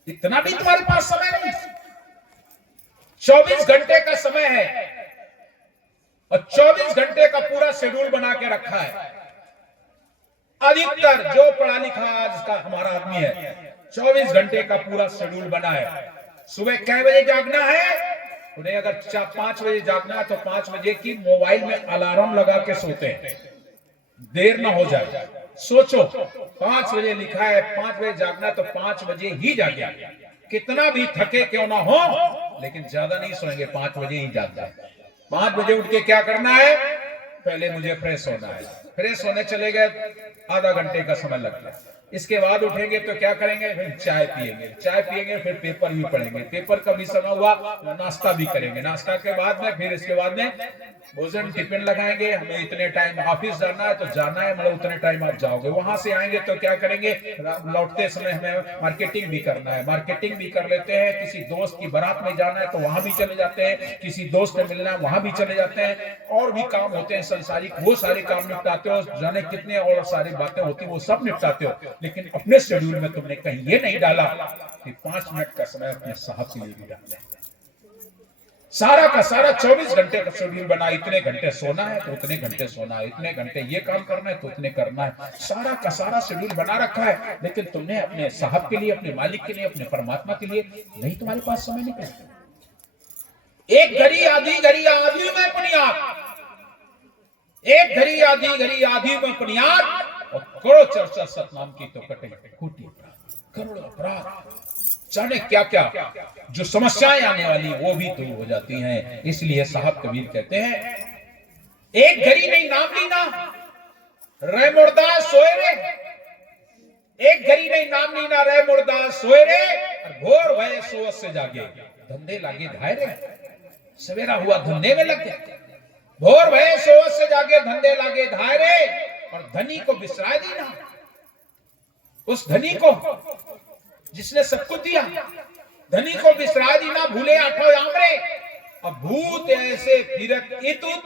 इतना भी तुम्हारे पास समय नहीं। 24 घंटे का समय है और 24 घंटे का पूरा शेड्यूल बना के रखा है। अधिकतर जो पढ़ा लिखा आज का हमारा आदमी है 24 घंटे का पूरा शेड्यूल बना है। सुबह कै बजे जागना है, उन्हें अगर 5 बजे जागना है तो 5 बजे की मोबाइल में अलार्म लगा के सोते हैं, देर ना हो जाए। सोचो 5 बजे लिखा है, 5 बजे जागना तो 5 बजे ही जागे। कितना भी थके क्यों ना हो लेकिन ज्यादा नहीं सोएंगे, 5 बजे ही जाग जाए। 5 बजे उठ के क्या करना है, पहले मुझे फ्रेश होना है। फ्रेश होने चले गए, आधा घंटे का समय लगता है। इसके बाद उठेंगे तो क्या करेंगे, फिर चाय पिएंगे, चाय पिएंगे फिर पेपर भी पढ़ेंगे, पेपर का भी समय हुआ नाश्ता भी करेंगे, नाश्ता के बाद में फिर इसके बाद में भोजन टिफिन लगाएंगे। हमें इतने टाइम ऑफिस जाना है तो जाना है, मतलब उतने टाइम आप जाओगे। वहां से आएंगे तो क्या करेंगे, लौटते समय हमें मार्केटिंग भी करना है, मार्केटिंग भी कर लेते हैं। किसी दोस्त की बारात में जाना है तो वहां भी चले जाते हैं, किसी दोस्त से मिलना है वहां भी चले जाते हैं। और भी काम होते हैं संसारिक, वो सारे काम निपटाते हो, जाने कितने और सारी बातें होती वो सब निपटाते हो। लेकिन अपने शेड्यूल में तुमने कहीं ये नहीं डाला कि 5 मिनट का समय अपने साहब के लिए भी डालना है। सारा का सारा 24 घंटे का शेड्यूल बना, इतने घंटे सोना है तो उतने घंटे सोना है, इतने घंटे ये काम करना है तो उतने करना है। सारा का सारा शेड्यूल बना रखा है, लेकिन तुमने अपने साहब के लिए, अपने मालिक के लिए, अपने परमात्मा के लिए नहीं, तुम्हारे पास समय निकलता। एक घड़ी आधी में बुनियाद, एक घड़ी आधी में बुनियाद, और करोड़ चर्चा सतनाम की तो कटे कोटि अपराध, करोड़ों अपराध, जाने क्या क्या जो समस्याएं आने वाली वो भी दूर हो जाती हैं। इसलिए साहब कबीर कहते हैं एक घड़ी नहीं नाम ली ना, रह मुर्दा सोए रे। एक घड़ी नहीं नाम ली ना, रह मुर्दा सोए रे, और भोर भये सोवत से जागे, धंधे लागे धाय रे। सवेरा हुआ धंधे में लग गया, भोर भये सोवत से जागे, धंधे लागे धाय रे। और धनी को बिसरा दी ना, उस धनी को जिसने सब कुछ दिया, धनी को बिसरा दी ना, भूले आठो आमरे। अब भूत ऐसे फिरत इतुत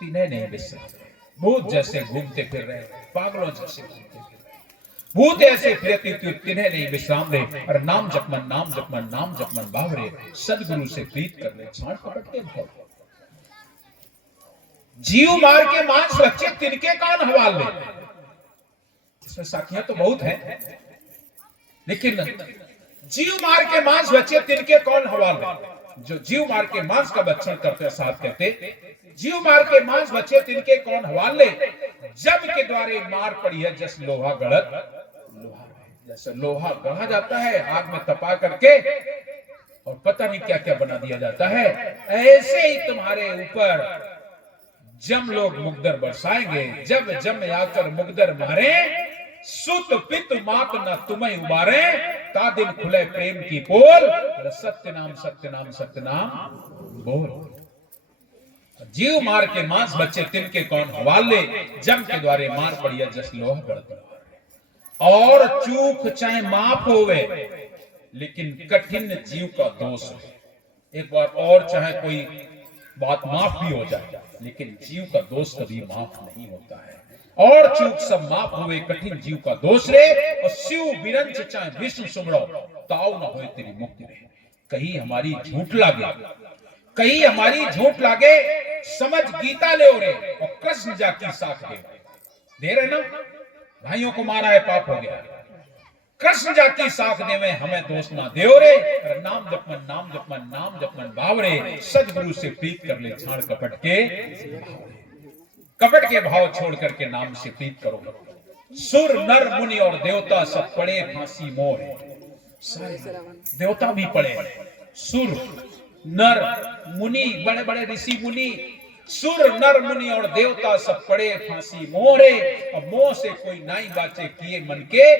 तिन्हें नहीं बिसरा, भूत जैसे घूमते फिर रहे, पागलों जैसे घूमते फिर रहे, भूत ऐसे फिरत इतुत तिन्हें नहीं विश्राम रे। और नाम जपमन नाम जपमन नाम जपमन बावरे, सदगुरु से प्रीत कर ले छाण कपट के भाव। जीव मार के मांस रखे तिनके कान हवाल ले। इसमें साखियां तो बहुत हैं, लेकिन जीव मार के मांस बचे तिनके कौन हवाले। जो जीव मार के मांस का भक्षण करते हैं, साथ कहते जीव मार के मांस बचे तिनके कौन हवाले। जब के द्वारे मार पड़ी है जैसे लोहा गढ़त लोहा, जैसे लोहा गढ़ा जाता है आग में तपा करके और पता नहीं क्या क्या बना दिया जाता है, ऐसे ही तुम्हारे ऊपर जम लोग मुकदर बरसाएंगे। जब जम आकर मुकदर मारे, सुत पित मात न तुम्हें उबारे, ता दिन खुले प्रेम की पोल, सत्य नाम सत्य नाम सत्य नाम बोल। जीव मार के मांस बच्चे तिनके कौन हवाले, जम के द्वारे मार पड़ी जस लोहा गढ़त। और चूक चाहे माफ होवे, लेकिन कठिन जीव का दोष है। एक बार और चाहे कोई बात माफ भी हो जाए, लेकिन जीव का दोष कभी माफ नहीं होता है। और चूक सब माफ हुए, कठिन जीव का दोष रे। और शिव बिरंच चाहे विष्णु सुमरो, ताऊ न होए तेरी मुक्ति रे। कहीं हमारी झूठ लागे, कहीं हमारी झूठ लागे, समझ गीता ले रे, और कृष्ण जाकी साथ दे रहे ना। भाइयों को मारा है पाप हो गया, कृष्ण जाकी साथ देवे हमें दोष ना देव रे। नाम जपमन नाम जपमन नाम जपमन बावरे, सदगुरु से प्रीत कर ले छाड़ कपट के, कपट के भाव छोड़ करके नाम से प्रीत करो। सुर नर मुनि और देवता सब पड़े फांसी मोर। सारे देवता भी पड़े, सुर नर मुनि, बड़े बड़े ऋषि मुनि, सुर नर मुनि और देवता सब पड़े फांसी मोरे। अब मोह से कोई नाई बाचे किए मन के,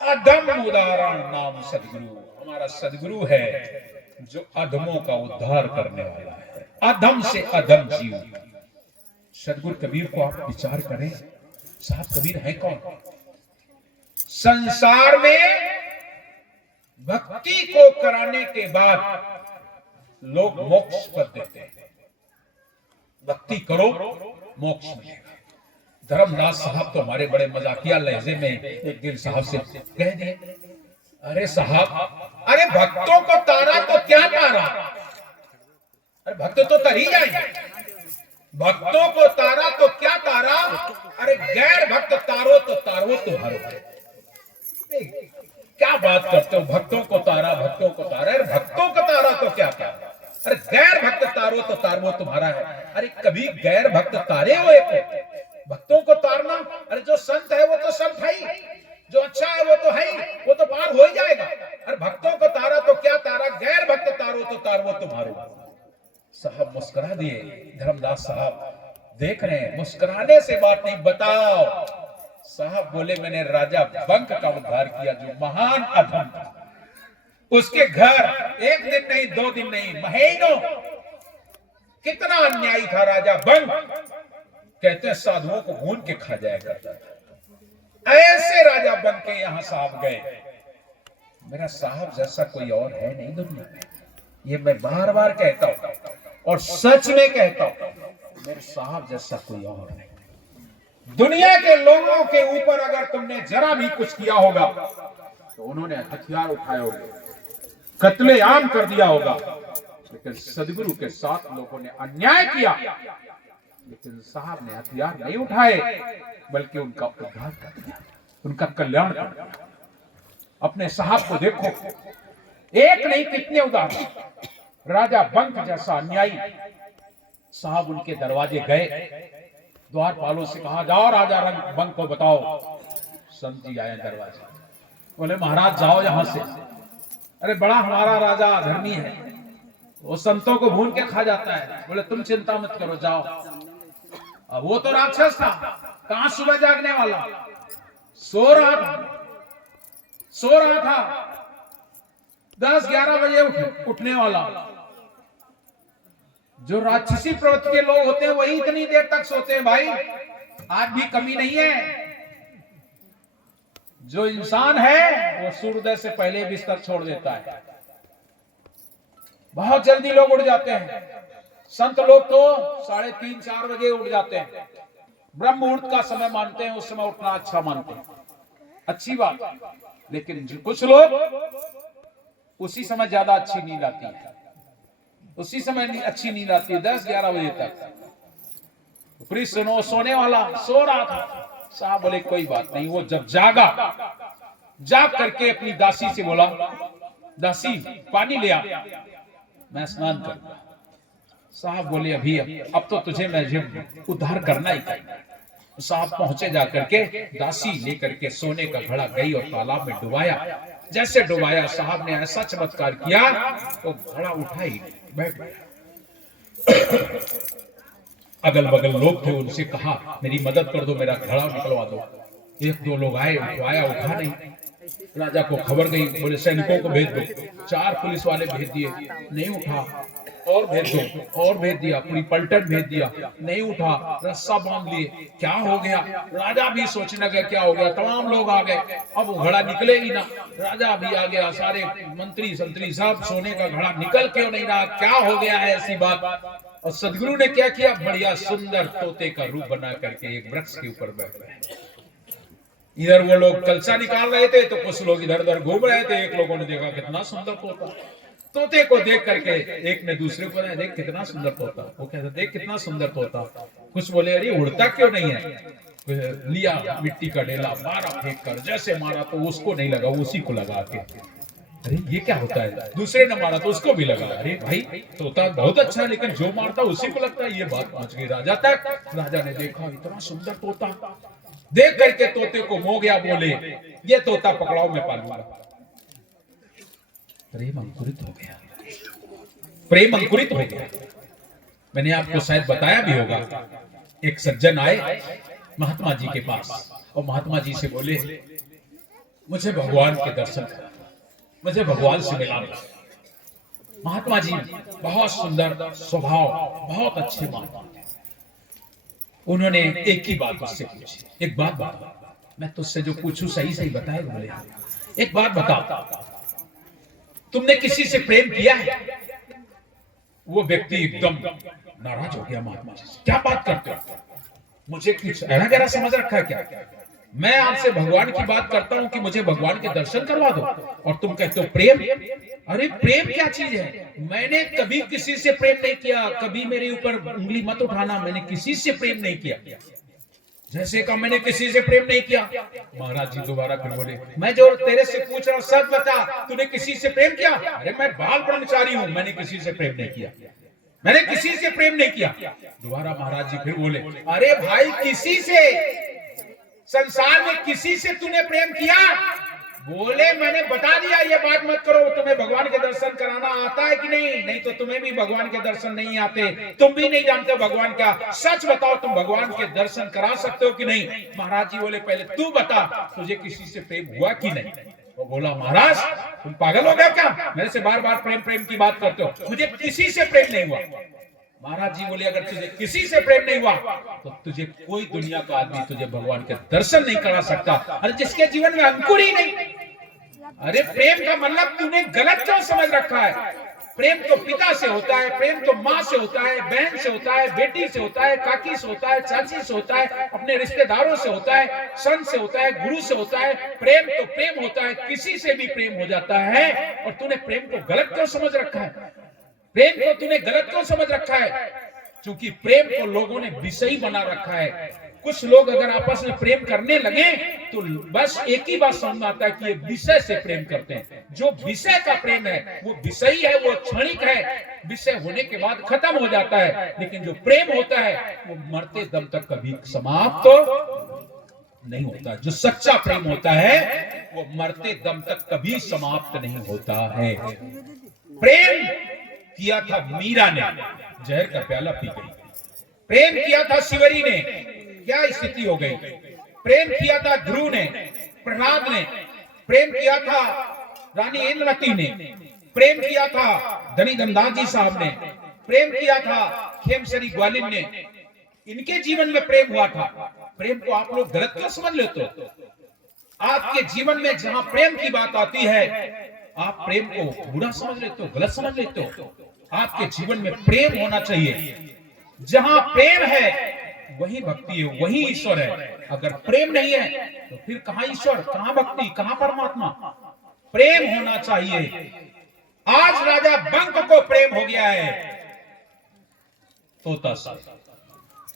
अधम उदाहरण नाम सदगुरु। हमारा सदगुरु है जो अधमों का उद्धार करने वाला है, अधम से अधम जीव। सदगुरु कबीर को आप विचार करें, साहब कबीर है कौन? संसार में भक्ति को कराने के बाद लोग मोक्ष पर देते हैं, भक्ति करो मोक्ष मिलेगा। धर्मदास साहब तो हमारे बड़े मजाकिया लहजे में एक दिन साहब से कह दिए, अरे साहब, अरे भक्तों को तारा तो क्या तारा, अरे भक्त तो तर ही जाएंगे, भक्तों को तारा तो क्या तारा, अरे गैर भक्त तारो तो तारो तो हरो। क्या बात करते हो, भक्तों को तारा, भक्तों को तारा, अरे भक्तों को तारा तो क्या तारा, अरे गैर भक्त तारो तो तारो तुम्हारा है। अरे कभी गैर भक्त तारे हुए को, भक्तों को तारना, अरे जो संत है वो तो संत है ही, जो अच्छा है वो तो है ही, वो तो पार हो ही जाएगा। अरे भक्तों को तारा तो क्या तारा, गैर भक्त तारो तो तारो तुम्हारो। साहब मुस्कुरा दिए, धर्मदास साहब देख रहे हैं, मुस्कुराने से बात नहीं, बताओ। साहब बोले, मैंने राजा बंक का उद्धार किया जो महान अधम था। उसके घर एक दिन नहीं, 2 दिन नहीं, महीनों कितना अन्यायी था राजा बंक। कहते हैं साधुओं को भून के खा जाया करता था। ऐसे राजा बन के यहां साहब गए। मेरा साहब जैसा कोई और है नहीं दुनिया में, ये मैं बार बार कहता हूं और सच में कहता हूं, मेरे साहब जैसा कोई और नहीं। दुनिया के लोगों के ऊपर अगर तुमने जरा भी कुछ किया होगा तो उन्होंने हथियार उठाए होंगे, कत्लेआम कर दिया होगा। लेकिन सदगुरु के साथ लोगों ने अन्याय किया, लेकिन साहब ने हथियार नहीं उठाए, बल्कि उनका उद्धार कर दिया, उनका कल्याण कर दिया। अपने साहब को देखो, एक नहीं कितने उदाहरण। राजा बंक जैसा अन्यायी साहब उनके दरवाजे गए, द्वारपालों से कहा, जाओ राजा बंक को बताओ। संत जी आए दरवाजे, बोले महाराज जाओ यहां से। अरे बड़ा हमारा राजा धर्मी है, वो संतों को भून के खा जाता है। बोले तुम चिंता मत करो, जाओ। अब वो तो राक्षस था, कहां सुबह जागने वाला, सो रहा था 10-11 बजे उठने वाला। जो राक्षसी प्रवृत्ति के लोग होते हैं वही इतनी देर तक सोते हैं भाई, आज भी कमी नहीं है। जो इंसान है वो सूर्योदय से पहले बिस्तर छोड़ देता है। बहुत जल्दी लोग उठ जाते हैं, संत लोग तो 3:30-4 बजे उठ जाते हैं, ब्रह्म मुहूर्त का समय मानते हैं, उस समय उठना अच्छा मानते हैं, अच्छी बात। लेकिन कुछ लोग उसी समय ज्यादा अच्छी नींद आती है, उसी समय अच्छी नींद आती है 10-11 बजे तक। फिर सोने वाला सो रहा था, साहब बोले कोई बात नहीं। वो जब जाग करके अपनी दासी से बोला, दासी पानी ले आ, मैं स्नान करूंगा। साहब बोले अभी अब तो तुझे मैं उद्धार करना ही चाहिए। साहब पहुंचे जाकर के, दासी लेकर के सोने का घड़ा गई और तालाब में डुबाया। जैसे डुबाया, साहब ने ऐसा चमत्कार किया तो घड़ा उठाई बैठ गया। अगल बगल लोग थे, उनसे कहा मेरी मदद कर दो, मेरा घड़ा निकलवा दो। 1-2 लोग आए, उठवाया, उठा नहीं। राजा को खबर गई, बोले सैनिकों को भेज दो। 4 पुलिस वाले भेज दिए, नहीं उठा, और भेज दो, और भेज दिया, पूरी पलटन भेज दिया, नहीं उठा, रस्सा बांध लिए। क्या हो गया? राजा भी सोचने लगे क्या हो गया। तमाम लोग आ गए, अब घड़ा निकले ही ना। राजा भी आ गया, सारे मंत्री संतरी सब, सोने का घड़ा निकल क्यों नहीं रहा, क्या हो गया है ऐसी बात। और सदगुरु ने क्या किया, बढ़िया सुंदर तोते का रूप बना करके एक वृक्ष के ऊपर बैठ गए। इधर वो लोग कलसा निकाल रहे थे तो कुछ लोग इधर उधर घूम रहे थे। एक लोगों ने देखा कितना सुंदर तोता, तोते को देख करके एक ने दूसरे को देख कितना सुंदर तोता, वो कहता देख कितना सुंदर तोता। कुछ बोले अरे उड़ता क्यों नहीं है। लिया मिट्टी का ढेला, मारा फेंक कर, जैसे मारा तो उसको नहीं लगा, उसी को लगा के, अरे ये क्या होता है। दूसरे ने मारा तो उसको भी लगा, अरे भाई तोता बहुत अच्छा है लेकिन जो मारता उसी को लगता है। ये बात पहुंच गई राजा तक। राजा ने देखा इतना सुंदर तोता, देख करके तोते को मोह गया, बोले ये तोता पकड़ाओ मैं पालूंगा। प्रेम अंकुरित हो गया, प्रेम अंकुरित हो गया। मैंने आपको शायद बताया भी होगा, एक सज्जन आए महात्मा जी के पास और महात्मा जी से बोले मुझे भगवान के दर्शन करा, मुझे भगवान से मिलाना। महात्मा जी बहुत सुंदर स्वभाव, बहुत अच्छे महात्मा। उन्होंने एक ही बात उससे पूछी, एक बात बता, मैं तुझसे जो पूछूं सही सही बताए। बोले एक बात बता, तुमने किसी से प्रेम किया है? वो व्यक्ति एकदम नाराज हो गया महात्मा जी से, क्या बात करते हो, मुझे कुछ ऐसा गहरा समझ रखा है क्या? मैं आपसे भगवान की बात करता हूं कि मुझे भगवान के दर्शन करवा दो और तुम कहते हो प्रेम। अरे प्रेम क्या चीज है? मैंने कभी किसी से प्रेम नहीं किया, कभी मेरे ऊपर उंगली मत उठाना, मैंने किसी से प्रेम नहीं किया। जैसे कहा मैंने किसी से प्रेम नहीं किया। महाराज जी दोबारा फिर बोले मैं जो तेरे से पूछ रहा हूं सच बता, तूने किसी से प्रेम किया? अरे मैं बाल ब्रह्मचारी हूं, मैंने किसी से प्रेम नहीं किया, मैंने किसी से प्रेम नहीं किया। दोबारा महाराज जी फिर बोले अरे भाई किसी से, संसार में किसी से तूने प्रेम किया? बोले मैंने बता दिया ये बात मत करो, तुम्हें भगवान के दर्शन कराना आता है कि नहीं? नहीं तो तुम्हें भी भगवान के दर्शन नहीं आते, तुम भी नहीं जानते भगवान का, सच बताओ तुम भगवान के दर्शन करा सकते हो कि नहीं? महाराज जी बोले पहले तू बता तुझे किसी से प्रेम हुआ कि नहीं? वो बोला महाराज तुम पागल हो गए क्या, मेरे से बार बार प्रेम प्रेम की बात करते हो, मुझे किसी से प्रेम नहीं हुआ। महाराज जी बोले अगर तुझे किसी से प्रेम नहीं हुआ तो तुझे कोई दुनिया का आदमी तुझे भगवान के दर्शन नहीं करा सकता। अरे जिसके जीवन में अंकुर ही नहीं। अरे प्रेम का मतलब तूने गलत क्यों समझ रखा है? प्रेम तो पिता से होता है, प्रेम तो माँ से होता है, बहन से होता है, बेटी से होता है, काकी से होता है, चाची से होता है, अपने रिश्तेदारों से होता है, संत से होता है, गुरु से होता है। प्रेम तो प्रेम होता है, किसी से भी प्रेम हो जाता है। और तूने प्रेम को गलत क्यों समझ रखा है? प्रेम को तूने गलत क्यों समझ रखा है? क्योंकि प्रेम को लोगों ने विषय बना रखा है। कुछ लोग अगर आपस में प्रेम करने लगे तो बस एक ही बात समझ में आता है कि ये विषय से प्रेम करते हैं। जो विषय का प्रेम है वो विषयी है, वो क्षणिक है, विषय होने के बाद खत्म हो जाता है। लेकिन जो प्रेम होता है वो मरते दम तक कभी समाप्त नहीं होता। जो सच्चा प्रेम होता है वो मरते दम तक कभी समाप्त नहीं होता है। प्रेम किया था मीरा ने, जहर का प्याला पी गई। प्रेम किया था शिवरी ने, क्या स्थिति हो गई? प्रेम किया था ध्रुव ने, प्रहलाद ने, प्रेम किया था रानी इंद्रवती ने, प्रेम किया था धनी धनदास जी साहब ने, प्रेम किया था खेमसरी ग्वालिन ने। इनके जीवन में प्रेम हुआ था। प्रेम को आप लोग गलत क्यों समझ लेते हो? आपके जीवन में जहां प्रेम की बात आती है आप प्रेम को बुरा समझ लेते हो, गलत समझ लेते हो। आपके जीवन में प्रेम होना चाहिए। जहां प्रेम है वही भक्ति है, वही ईश्वर है। अगर प्रेम नहीं है तो फिर कहां ईश्वर, कहां भक्ति, कहां परमात्मा? प्रेम होना चाहिए। आज राजा बंक को प्रेम हो गया है तोता से।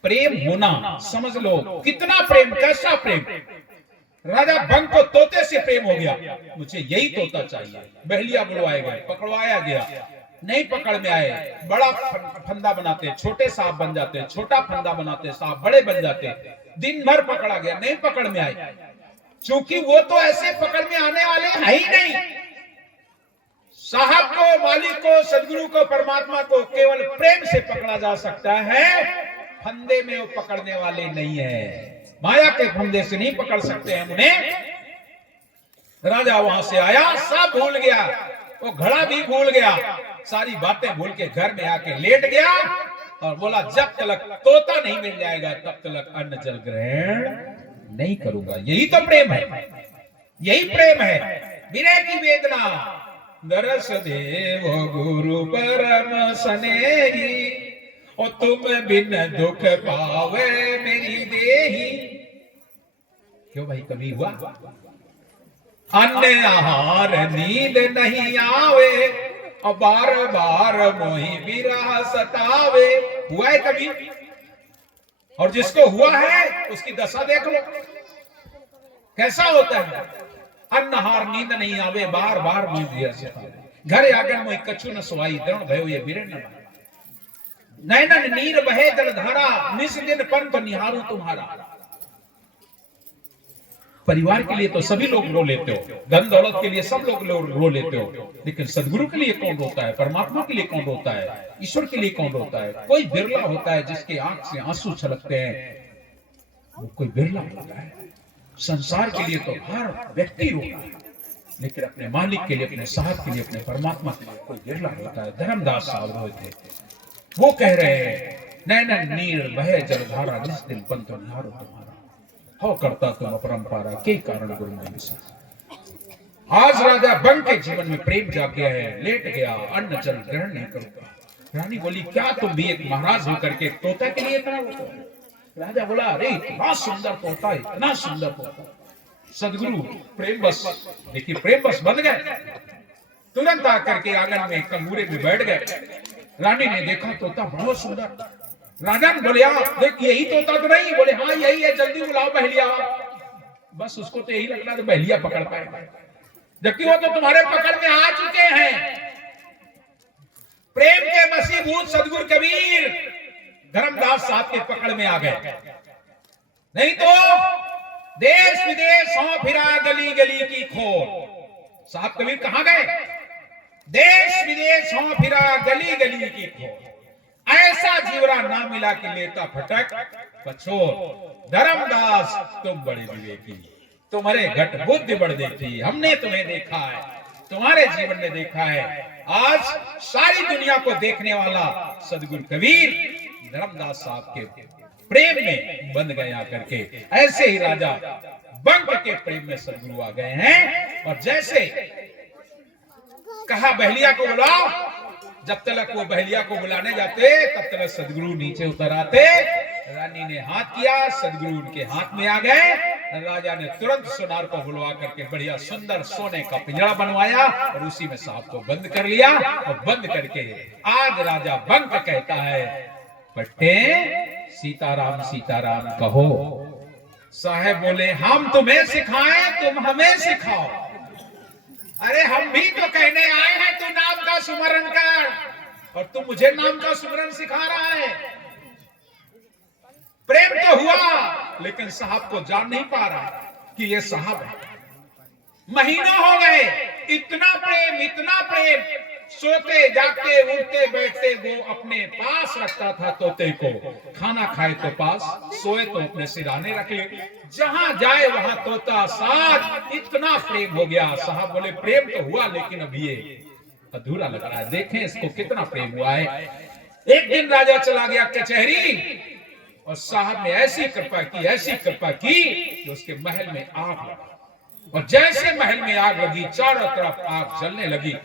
प्रेम होना समझ लो कितना प्रेम, कैसा प्रेम। राजा बंक को तोते से प्रेम हो गया, मुझे यही तोता चाहिए। बहलिया बुलवाए गए, पकड़वाया गया, नहीं पकड़ में आए, बड़ा फंदा बनाते, छोटे सांप बन जाते, छोटा फंदा बनाते, सांप बड़े बन जाते। दिन भर पकड़ा गया, नहीं पकड़ में आए, क्योंकि वो तो ऐसे पकड़ में आने वाले है ही नहीं। साहब को, मालिक को, सदगुरु को, परमात्मा को केवल प्रेम से पकड़ा जा सकता है। फंदे में वो पकड़ने वाले नहीं है, माया के फंदे से नहीं पकड़ सकते हम उन्हें। राजा वहां से आया, सब भूल गया, वो घड़ा भी भूल गया, सारी बातें भूल के घर में आके लेट गया और बोला जब तक तोता नहीं मिल जाएगा तब तक अन्न जल ग्रहण नहीं करूंगा। यही तो प्रेम है, यही प्रेम है। विरह की वेदना दरस देव गुरु परम स्नेही, और तुम बिन दुख पावे मेरी देही। क्यों भाई कभी हुआ? अन्न आहार नींद नहीं आवे और बार बार मोही विरह सतावे। हुआ है कभी? और जिसको हुआ है उसकी दशा देख लो कैसा होता है। अन्न आहार नींद नहीं आवे, बार बार मोही विरह सतावे। घरे आंगन मोही कछु न सोई, दृढ़ भयो ये विरह न नैनन नीर बहे जलधारा, निस दिन पंथ निहारू तुम्हारा। परिवार के लिए तो सभी लोग रो लेते हो, धन दौलत के लिए सब लोग रो लेते हो, लेकिन सदगुरु के लिए कौन रोता है, परमात्मा के लिए कौन रोता है, ईश्वर के लिए कौन रोता है? कोई बिरला होता है जिसके आंख से आंसू छलकते हैं, वो कोई बिरला होता है। संसार के लिए तो हर व्यक्ति रोता है, लेकिन अपने मालिक के लिए, अपने साहब के लिए, अपने परमात्मा के लिए कोई बिरला होता है। धर्मदास साहब रोए थे, वो कह रहे हैं, नैनन नीर बहे जलधारा जिस दिन पंथ निहारो तुम्हारा, हो करता तुम अपरंपारा के कारण गुरु ने मिसा। आज राजा बंक के जीवन में प्रेम जाग गया है, लेट गया, अन्न जल ग्रहण नहीं करूंगा। रानी बोली, क्या तुम भी एक महाराज होकर के तोता के लिए इतना रोते हो? राजा बोला, अरे इतना सुंदर तोता, इतना सुंदर तोता। सदगुरु प्रेम बस, देखिए प्रेम बस बन गए, तुरंत आकर के आंगन में कंगूरे में बैठ गए। रानी ने देखा तोता बहुत सुंदर। राजा ने बोले, देख यही तोता तो नहीं? बोले, हाँ यही है, जल्दी बुलाओ बहलिया। बस उसको तो यही लगना तो बहलिया पकड़ पाएगा, जबकि वो तो तुम्हारे पकड़ में आ चुके हैं। प्रेम के वशीभूत सदगुरु कबीर धर्मदास साहब के पकड़ में आ गए, नहीं तो देश विदेश हो फिरा गली गली की खोर। साहब कबीर कहां गए? देश विदेश हो फिरा गली गली की खोर, ऐसा जीवरा ना मिला कि लेता भटक पछोर। धर्मदास तुम बड़े विवेकी, तुम्हारे घट बुद्धि बढ़ देती, हमने तुम्हें देखा है, तुम्हारे जीवन में देखा है। आज सारी दुनिया को देखने वाला सदगुरु कबीर धर्मदास साहब के प्रेम में बंध गए आकर के। ऐसे ही राजा बंक के प्रेम में सदगुरु आ गए हैं। और जैसे कहा बहलिया को बुलाओ, जब तक वो बहलिया को बुलाने जाते तब तक सदगुरु नीचे उतर आते। रानी ने हाथ किया, सदगुरु उनके हाथ में आ गए। राजा ने तुरंत सोनार को बुलवा करके बढ़िया सुंदर सोने का पिंजरा बनवाया और उसी में सांप को बंद कर लिया। और बंद करके आज राजा बंक कहता है, पट्टे सीताराम सीताराम कहो। साहेब बोले, हम तुम्हें सिखाएं, तुम हमें सिखाओ। अरे हम भी तो कहने आए हैं, तू नाम का सुमरण कर, और तू मुझे नाम का सुमरण सिखा रहा है। प्रेम तो हुआ, लेकिन साहब को जान नहीं पा रहा कि ये साहब है। महीनों हो गए, इतना प्रेम, इतना प्रेम। सोते जागते उठते बैठते वो अपने पास रखता था तोते को। खाना खाए तो पास, सोए तो अपने सिराने रख ले, जहां जाए वहां तोता साथ। इतना प्रेम हो गया। साहब बोले, प्रेम तो हुआ, लेकिन अब ये अधूरा लग रहा है, देखें इसको कितना प्रेम हुआ है। एक दिन राजा चला गया कचहरी, और साहब ने ऐसी कृपा की, ऐसी कृपा की कि उसके महल में आग लगा। और जैसे महल में आग लगी, चारों तरफ आग जलने लगी।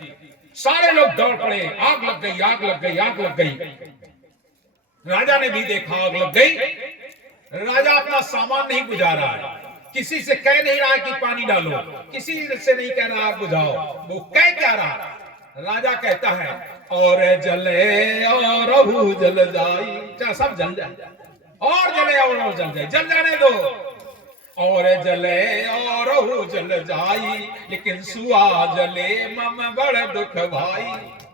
सारे लोग दौड़ पड़े, आग लग गई, आग लग गई, आग लग गई। राजा ने भी देखा आग लग गई। राजा अपना सामान नहीं बुझा रहा है, किसी से कह नहीं रहा कि पानी डालो, किसी से नहीं कह रहा आग बुझाओ। वो कह क्या रहा? राजा कहता है, और जले और जल जाई, क्या सब जल जाए, और जले और जल जाए, जल जाने दो। और जले और जल जाई, लेकिन सुआ जले मम बड़ दुख भाई।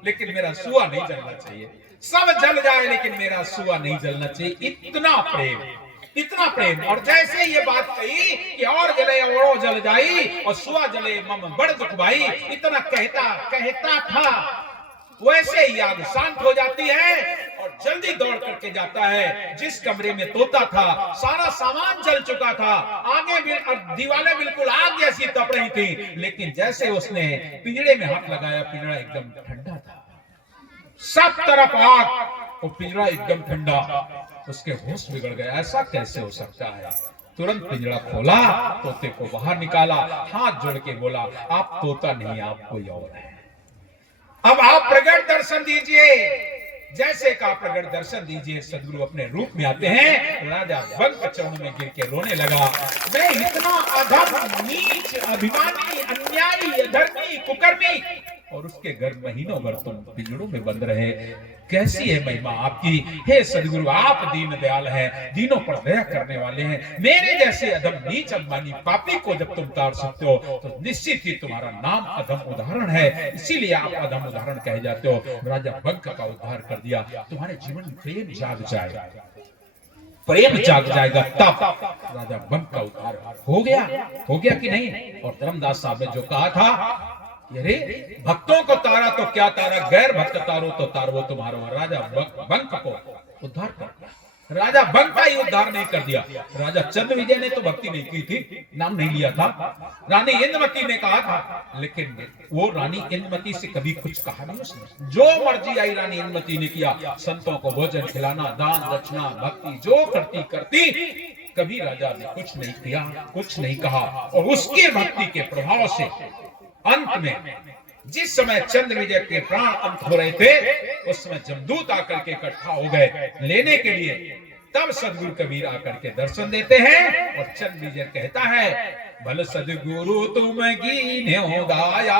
लेकिन मेरा सुआ नहीं जलना चाहिए, सब जल जाए लेकिन मेरा सुआ नहीं जलना चाहिए। इतना प्रेम, इतना प्रेम। और जैसे ये बात कही कि और जले और जल जाई और सुआ जले मम बड़ दुख भाई, इतना कहता था, वैसे ही आग शांत हो जाती है और जल्दी दौड़ करके जाता है। जिस कमरे में तोता था, सारा सामान जल चुका था, आगे दीवारें बिल्कुल आग जैसी तप रही थी, लेकिन जैसे उसने पिंजरे में हाथ लगाया, पिंजरा एकदम ठंडा था, सब तरफ आग और पिंजरा एकदम ठंडा। उसके होश बिगड़ गए, ऐसा कैसे हो सकता है? तुरंत पिंजरा खोला, तोते को बाहर निकाला, हाथ जोड़ के बोला, आप तोता नहीं, आप कोई और है, अब आप प्रगट दर्शन दीजिए। जैसे का प्रगट दर्शन दीजिए, सदगुरु अपने रूप में आते हैं। राजा बंक चरणों में गिर के रोने लगा, मैं इतना अधम, नीच, अभिमानी, अन्यायी, अधर्मी, कुकर्मी, और उसके घर महीनों भर तुम पिंजड़ों में बंद रहे। कैसी है महिमा आपकी, हे सदगुरु, आप दीन दयाल हैं, दीनों पर दया करने वाले हैं। मेरे जैसे अधम, नीच, अभिमानी, पापी को जब तुम तार सकते हो तो निश्चित ही तुम्हारा नाम अधम उदाहरण है, इसीलिए आप अधम उदाहरण कहे जाते हो। राजा बंक का उद्धार कर दिया, तुम्हारे जीवन में प्रेम जाग जाए। प्रेम जाग जाएगा तब राजा बंक का उद्धार हो गया कि नहीं। और धर्मदास साहब ने जो कहा था, अरे भक्तों को तारा तो क्या तारा, गैर भक्त तारो तो तारो तुम्हारो। राजा बंक को उद्धार कर, राजा बंक का ही उद्धार नहीं कर दिया। राजा चंद्रविजय ने तो भक्ति नहीं की थी, नाम नहीं लिया था। रानी इंद्रमती ने कहा था, लेकिन वो रानी इंद्रमती से कभी कुछ कहा नहीं उसने। जो मर्जी आई रानी इंद्रमती ने किया, संतों को भोजन खिलाना, दान दक्षिणा भक्ति जो करती, कभी राजा ने कुछ नहीं किया, कुछ नहीं कहा। और उसकी भक्ति के प्रभाव से अंत में जिस समय चंद्रविजय के प्राण अंत हो रहे थे, उस समय जमदूत आकर के इकट्ठा हो गए लेने के लिए। तब सदगुरु कबीर आकर के दर्शन देते हैं और चंद्रविजय कहता है, भल सदगुरु तुम कीन्हे गाया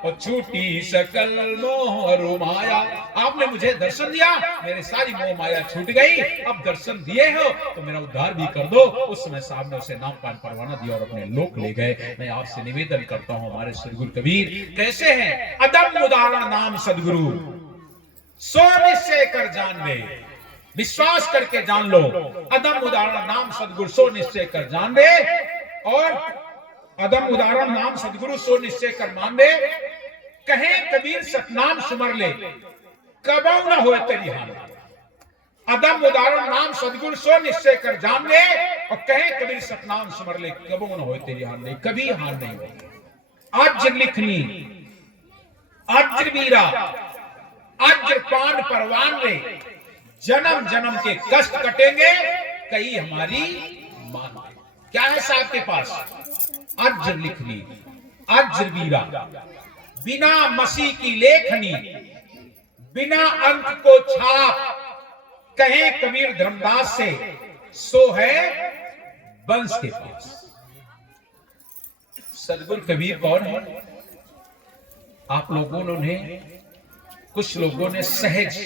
और छूटी सकल मोह माया। आपने मुझे दर्शन दिया, मेरी सारी मोह माया छूट गई। अब दर्शन दिए हो तो मेरा उद्धार भी कर दो। उस समय साहब ने उसे नाम पान परवाना दिया और अपने लोक ले गए। मैं आपसे निवेदन करता हूं, हमारे सदगुरु कबीर कैसे हैं? अदम उदाहरण नाम सदगुरु, सो निश्चय कर जान ले, विश्वास करके जान लो। अदम उदाहरण नाम सदगुरु, सो निश्चय कर जान ले। और अदम उदाहरण नाम सदगुरु, सो निश्चय कर मान ले। कहे कबीर सतनाम सुमर ले, कबहु न होए तेरी हानि। अदम उदाहरण नाम सदगुरु, सो निश्चय कर जान ले। और कहे कबीर सतनाम सुमर ले, कबहु न होए तेरी हानि। कभी हार नहीं होगी। अज्र लिखनी, अज्र वीरा, अज्र पान परवान रे, जन्म जन्म के कष्ट कटेंगे, कहीं हमारी मान। क्या है साहब के पास? अज्र लिखनी, अज्र वीरा, बिना मसीह की लेखनी, बिना अंक को छाप। कहे कबीर धर्मदास से, सो है वंश के पास। सदगुरु कबीर कौन है? आप लोगों ने उन्हें, कुछ लोगों ने सहज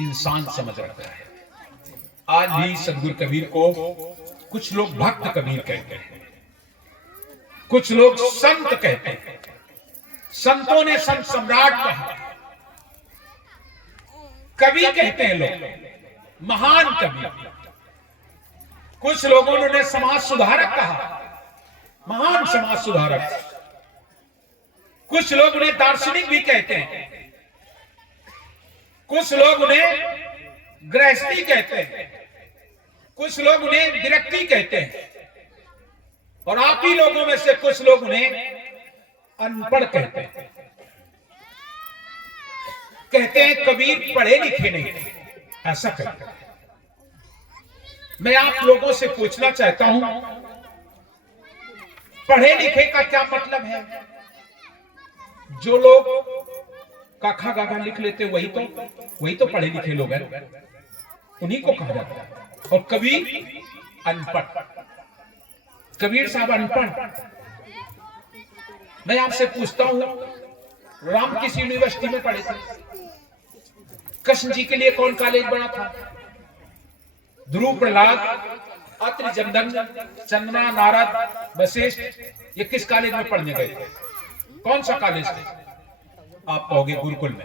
इंसान समझ रखा है। आज भी सदगुरु कबीर को कुछ लोग भक्त कबीर कहते हैं, कुछ लोग संत कहते हैं। संतों ने संत सम्राट कहा, कवि कहते हैं लोग, महान कवि। कुछ लोगों ने समाज सुधारक कहा, महान समाज सुधारक। कुछ लोग उन्हें दार्शनिक भी कहते हैं, कुछ लोग उन्हें गृहस्थी कहते हैं, कुछ लोग उन्हें विरक्ति कहते हैं। और आप ही लोगों में से कुछ लोग उन्हें अनपढ़ कहते हैं। कहते हैं कबीर पढ़े लिखे नहीं थे, ऐसा कहते हैं। मैं आप लोगों से पूछना चाहता हूं, पढ़े लिखे का क्या मतलब है? जो लोग काखा गागा लिख लेते वही तो पढ़े लिखे लोग हैं, उन्हीं को कहा जाता है। और कबीर अनपढ़, कबीर साहब अनपढ़। मैं आपसे पूछता हूं, राम किस यूनिवर्सिटी में पढ़े थे? कृष्ण जी के लिए कौन कॉलेज बना था? ध्रुव, प्रहलाद, अत्रि, जमदग्नि, चंद्रमा, नारद, वशिष्ठ, ये किस कॉलेज में पढ़ने गए थे? कौन सा कॉलेज थे? आप कहोगे गुरुकुल में।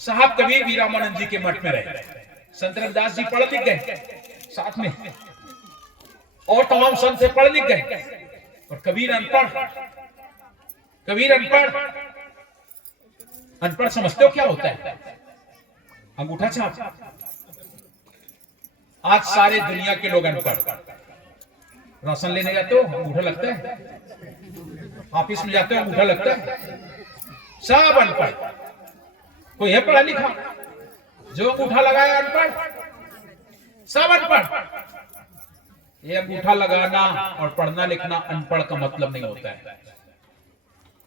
साहब कबीर वीरामानंद जी के मठ में रहे। संत रविदास जी पढ़ लिख गए साथ में, और तमाम संत से पढ़ लिख गए। और कबीर अनपढ़, कबीर अनपढ़। अनपढ़ समझते हो क्या होता है? अंगूठा छाप। आज सारे दुनिया के लोग अनपढ़। राशन लेने जाते हो अंगूठा लगता है, ऑफिस में जाते हो अंगूठा लगता है, सब अनपढ़। कोई है पढ़ा लिखा? जो अंगूठा लगाया अनपढ़, सब अनपढ़। ये अंगूठा लगाना और पढ़ना लिखना अनपढ़ का मतलब नहीं होता है।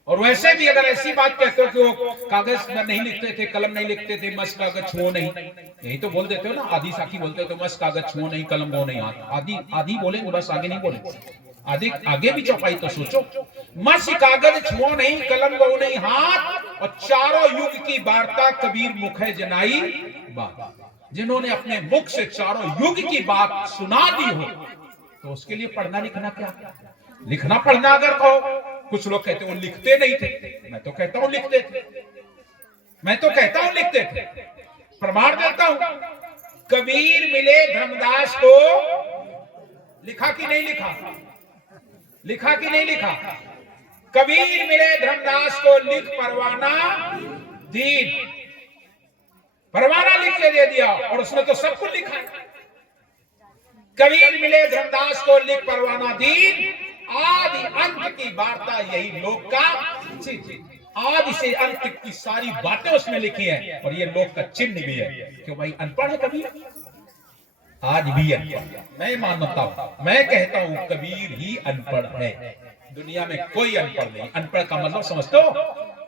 और वैसे भी अगर ऐसी बात कहते हो कि वो कागज में नहीं लिखते थे, कलम नहीं लिखते थे, मस कागज छुओ नहीं, यही तो बोल देते हो ना। आदि साखी बोलते हो, मस कागज छुओ नहीं, कलम गो नहीं हाथ। आदि आदि बोलेंगे, बस आगे नहीं बोलेंगे। आगे भी चौपाई तो सोचो। मस कागज छुओ नहीं, कलम गो नहीं हाथ, और चारों युग की वार्ता कबीर मुख है जनाई बात। जिन्होंने अपने मुख से चारों युग की बात सुना दी हो, तो उसके लिए पढ़ना लिखना क्या? लिखना पढ़ना अगर कहो, कुछ लोग कहते वो लिखते नहीं थे, मैं तो कहता हूं लिखते थे, मैं तो कहता हूं लिखते थे। प्रमाण देता हूं, कबीर मिले धर्मदास को, लिखा कि नहीं लिखा, लिखा कि नहीं लिखा? कबीर मिले धर्मदास को लिख परवाना दीन, परवाना लिख के दे दिया, और उसने तो सब कुछ लिखा। कबीर मिले धर्मदास को लिख परवाना दीन, आदि अंत की वार्ता यही लोक का, आदि से अंत की सारी बातें उसमें लिखी हैं, और ये लोक का चिन्ह भी है। क्यों भाई, अनपढ़ है कबीर, आज भी अनपढ़। मैं मानता हूं, मैं कहता हूं कबीर ही अनपढ़ है, दुनिया में कोई अनपढ़ नहीं। अनपढ़ का मतलब समझते हो?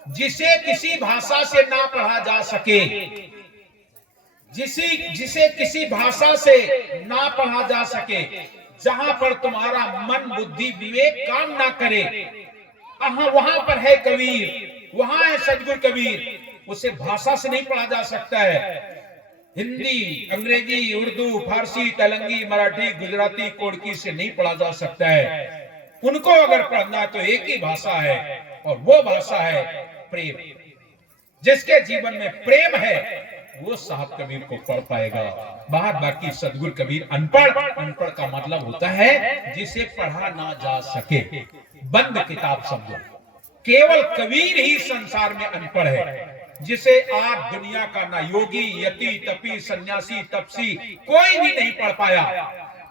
जिसे किसी भाषा से ना पढ़ा जा सके, जिसे किसी भाषा से ना पढ़ा जा सके, जहां पर तुम्हारा मन बुद्धि विवेक काम ना करे, वहां पर है कबीर, वहां है सदगुरु कबीर। उसे भाषा से नहीं पढ़ा जा सकता है। हिंदी, अंग्रेजी, उर्दू, फारसी, तेलंगी, मराठी, गुजराती, कोड़की से नहीं पढ़ा जा सकता है। उनको अगर पढ़ना है तो एक ही भाषा है, और वो भाषा है प्रेम। जिसके जीवन में प्रेम है वो साहब कबीर को पढ़ पाएगा। बाकी सदगुरु कबीर अनपढ़। अनपढ़ का मतलब होता है जिसे पढ़ा ना जा सके, बंद किताब समझो। केवल कबीर ही संसार में अनपढ़ है, जिसे आज दुनिया का ना योगी, यति, तपी, सन्यासी, तपसी कोई भी नहीं पढ़ पाया।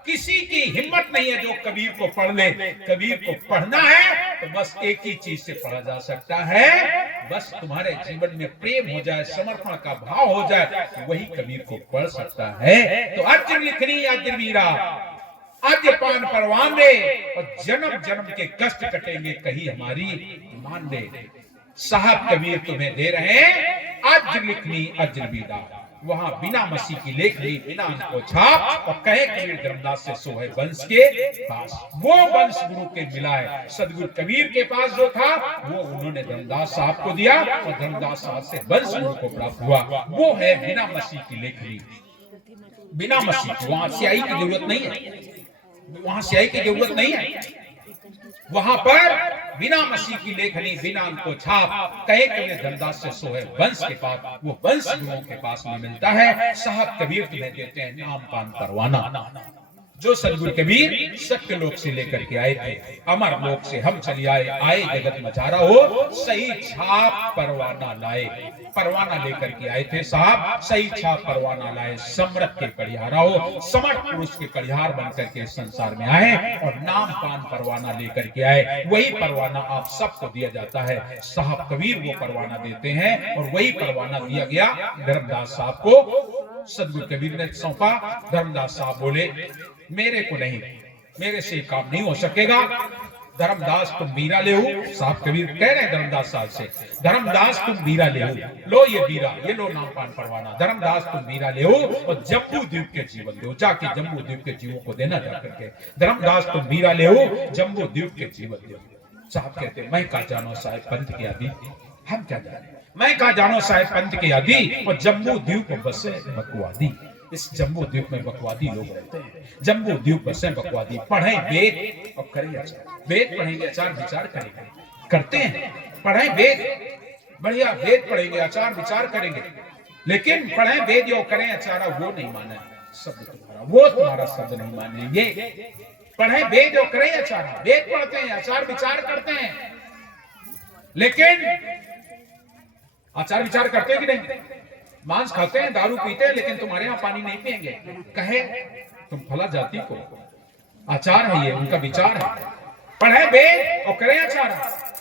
किसी की हिम्मत नहीं है जो कबीर को पढ़ ले। कबीर को पढ़ना है तो बस एक ही चीज से पढ़ा जा सकता है, बस तुम्हारे जीवन में प्रेम हो जाए, समर्पण का भाव हो जाए, वही कबीर को पढ़ सकता है। तो अर्ज लिखनी अर्ज वीरा, आज पान परवान दे, और जन्म जन्म के कष्ट कटेंगे कहीं हमारी मान दे। साहब कबीर तुम्हें दे रहे हैं आज लिखनी अज्र बीदा, वहां बिना मसीह की लेख ली, बिना को छाप, और कहे कबीर धर्मदास से सोहे वंश के पास। वो वंश गुरु के मिला है। सदगुरु कबीर के पास जो था वो उन्होंने धर्मदास साहब को दिया, और धर्मदास साहब से वंश गुरु को प्राप्त हुआ। वो है बिना मसीह की लेख ली, बिना मसीह। वहां स्याही की जरूरत नहीं है, वहां स्याही की जरूरत नहीं है। वहां पर बिना मसीह की लेखनी, बिना उनको छाप, कहे कबीर धर्मदास से सोहे वंश के पास। वो वंश गुरुओं के पास में मिलता है। साहब कबीर तुम्हें देते हैं नाम पान परवाना। जो सदगुरु कबीर सत्य लोक से लेकर के आए थे, अमर लोक से हम चले आए जगत मचारा हो, सही छाप परवाना लाए। परवाना लेकर के आए थे साहब, सही छाप परवाना लाए। समर्थ के कड़ियारा हो, समर्थ पुरुष के कड़ियार बनकर के संसार में आए, और नाम पान परवाना लेकर के आए। वही परवाना आप सबको दिया जाता है। साहब कबीर वो परवाना देते हैं, और वही परवाना दिया गया धर्मदास साहब को। सदगुरु कबीर ने सौंपा। धर्मदास साहब बोले मेरे को नहीं, मेरे से काम नहीं हो सकेगा। धर्मदास तुम बीरा ले हो। साहब कबीर कह रहे हैं धर्मदास साहब से, धर्मदास तुम बीरा ले हो, लो ये बीरा, ये लो नाम पान परवाना। धर्मदास तुम बीरा ले हो, और जम्बू द्वीप के जीवन दो, जाके जम्बू द्वीप के जीवों को देना जाकर के। धर्मदास तुम बीरा ले हो, जम्बू द्वीप के जीवन दो। साहब कहते मैं का जानो साहेब पंथ की आदि, हम क्या जाने, मैं का जानो साहेब पंथ की आदि, और जम्बू द्वीप बसे बकवादी। इस जम्बू द्वीप में बकवादी लोग रहते हैं। जम्बू द्वीप बसे बकवादी, पढ़े वेद और करें आचार। वेद पढ़ेंगे, आचार विचार करेंगे, करते हैं। पढ़े वेद, बढ़िया वेद पढ़ेंगे, आचार विचार करेंगे, लेकिन पढ़े वेद और करें आचार, वो नहीं माने शब्द तुम्हारा, वो तुम्हारा शब्द नहीं मानेंगे। पढ़े वेद और करें आचार, वेद पढ़ते हैं, आचार विचार करते हैं, लेकिन आचार विचार करते कि नहीं? मांस खाते हैं, दारू पीते हैं, लेकिन तुम्हारे यहाँ पानी नहीं पिएंगे। कहे तुम फला जाति को, आचार है ये, उनका विचार है। पढ़े वेद और करें आचार।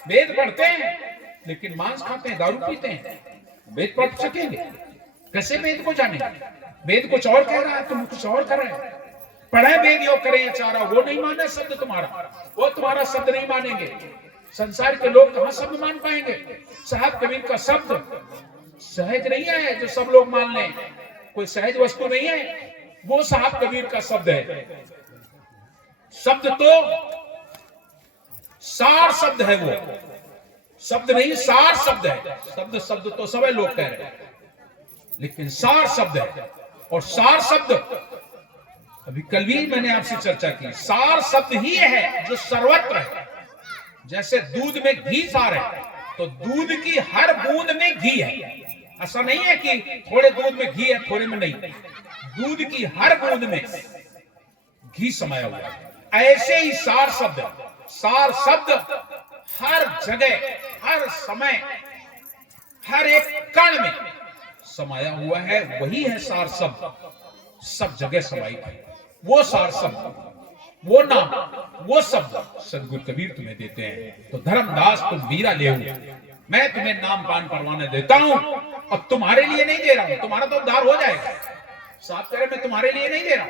वेद पढ़ते हैं लेकिन मांस खाते हैं, दारू पीते हैं। वेद पढ़ सकेंगे कैसे? वेद को जाने, वेद कुछ और कह रहा है, तुम कुछ और कर रहे हैं। पढ़े वेद यो करें आचार, वो नहीं माने शब्द तुम्हारा, वो तुम्हारा शब्द नहीं मानेंगे। संसार के लोग कहां शब्द मान पाएंगे? साहब कबीर का शब्द सहज नहीं है जो सब लोग मान लें, कोई सहज वस्तु नहीं है। वो साहब कबीर का शब्द है। शब्द तो सार शब्द है, वो शब्द नहीं सार शब्द है। शब्द तो सब लोग कह रहे हैं, लेकिन सार शब्द है। और सार शब्द अभी कल भी मैंने आपसे चर्चा की, सार शब्द ही है जो सर्वत्र है। जैसे दूध में घी सार है, तो दूध की हर बूंद में घी है। ऐसा नहीं है कि थोड़े दूध में घी है, थोड़े में नहीं। दूध की हर बूंद में घी समाया हुआ है। ऐसे ही सार शब्द हर जगह, हर समय, हर एक कण में समाया हुआ है। वही है सार शब्द, सब जगह समाहित है। वो सार शब्द, वो नाम, वो शब्द सदगुरु कबीर तुम्हें देते हैं। तो धर्मदास तुम वीरा लेहू, मैं तुम्हें नाम पान परवाने देता हूं और तुम्हारे लिए नहीं दे रहा हूं, तुम्हारा तो उद्धार हो जाएगा। साफ कह रहे, मैं तुम्हारे लिए नहीं दे रहा।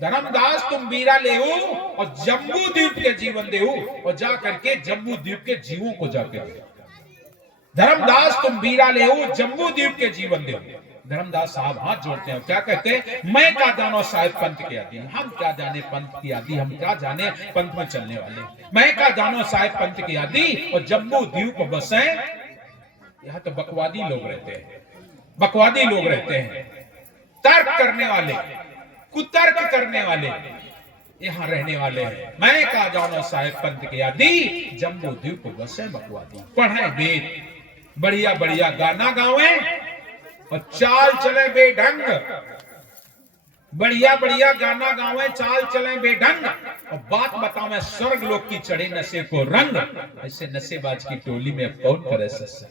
धर्मदास तुम वीरा लेहू और जम्बू द्वीप के जीवन देहू, और जा करके जम्बू द्वीप के जीवों को जाके दे। धर्मदास तुम वीरा लेहू, जम्बू द्वीप के जीवन देहू। धर्मदास साहब हाथ जोड़ते हैं, क्या कहते हैं? मैं क्या जानो साहिब पंथ की आदि, हम क्या जाने पंथ की आदि, हम क्या जाने पंथ में चलने वाले। मैं क्या जानो साहिब पंथ की आदि, और जम्बू द्वीप बसे। यहाँ तो बकवादी लोग रहते हैं, बकवादी लोग रहते हैं, तर्क करने वाले, कुतर्क करने वाले यहाँ रहने वाले हैं। मैं क्या जानो साहिब पंथ की आदि, जम्बू द्वीप बसे बकवादी। पढ़े वेद, बढ़िया बढ़िया गाना गावे और चाल चले बेढंग, बढ़िया बढ़िया गाना गावे, चाल चले बेढंग, और बात बतावे स्वर्ग लोक की चढ़े नशे को रंग। ऐसे नशेबाज की टोली में अब कौन करे सत्संग?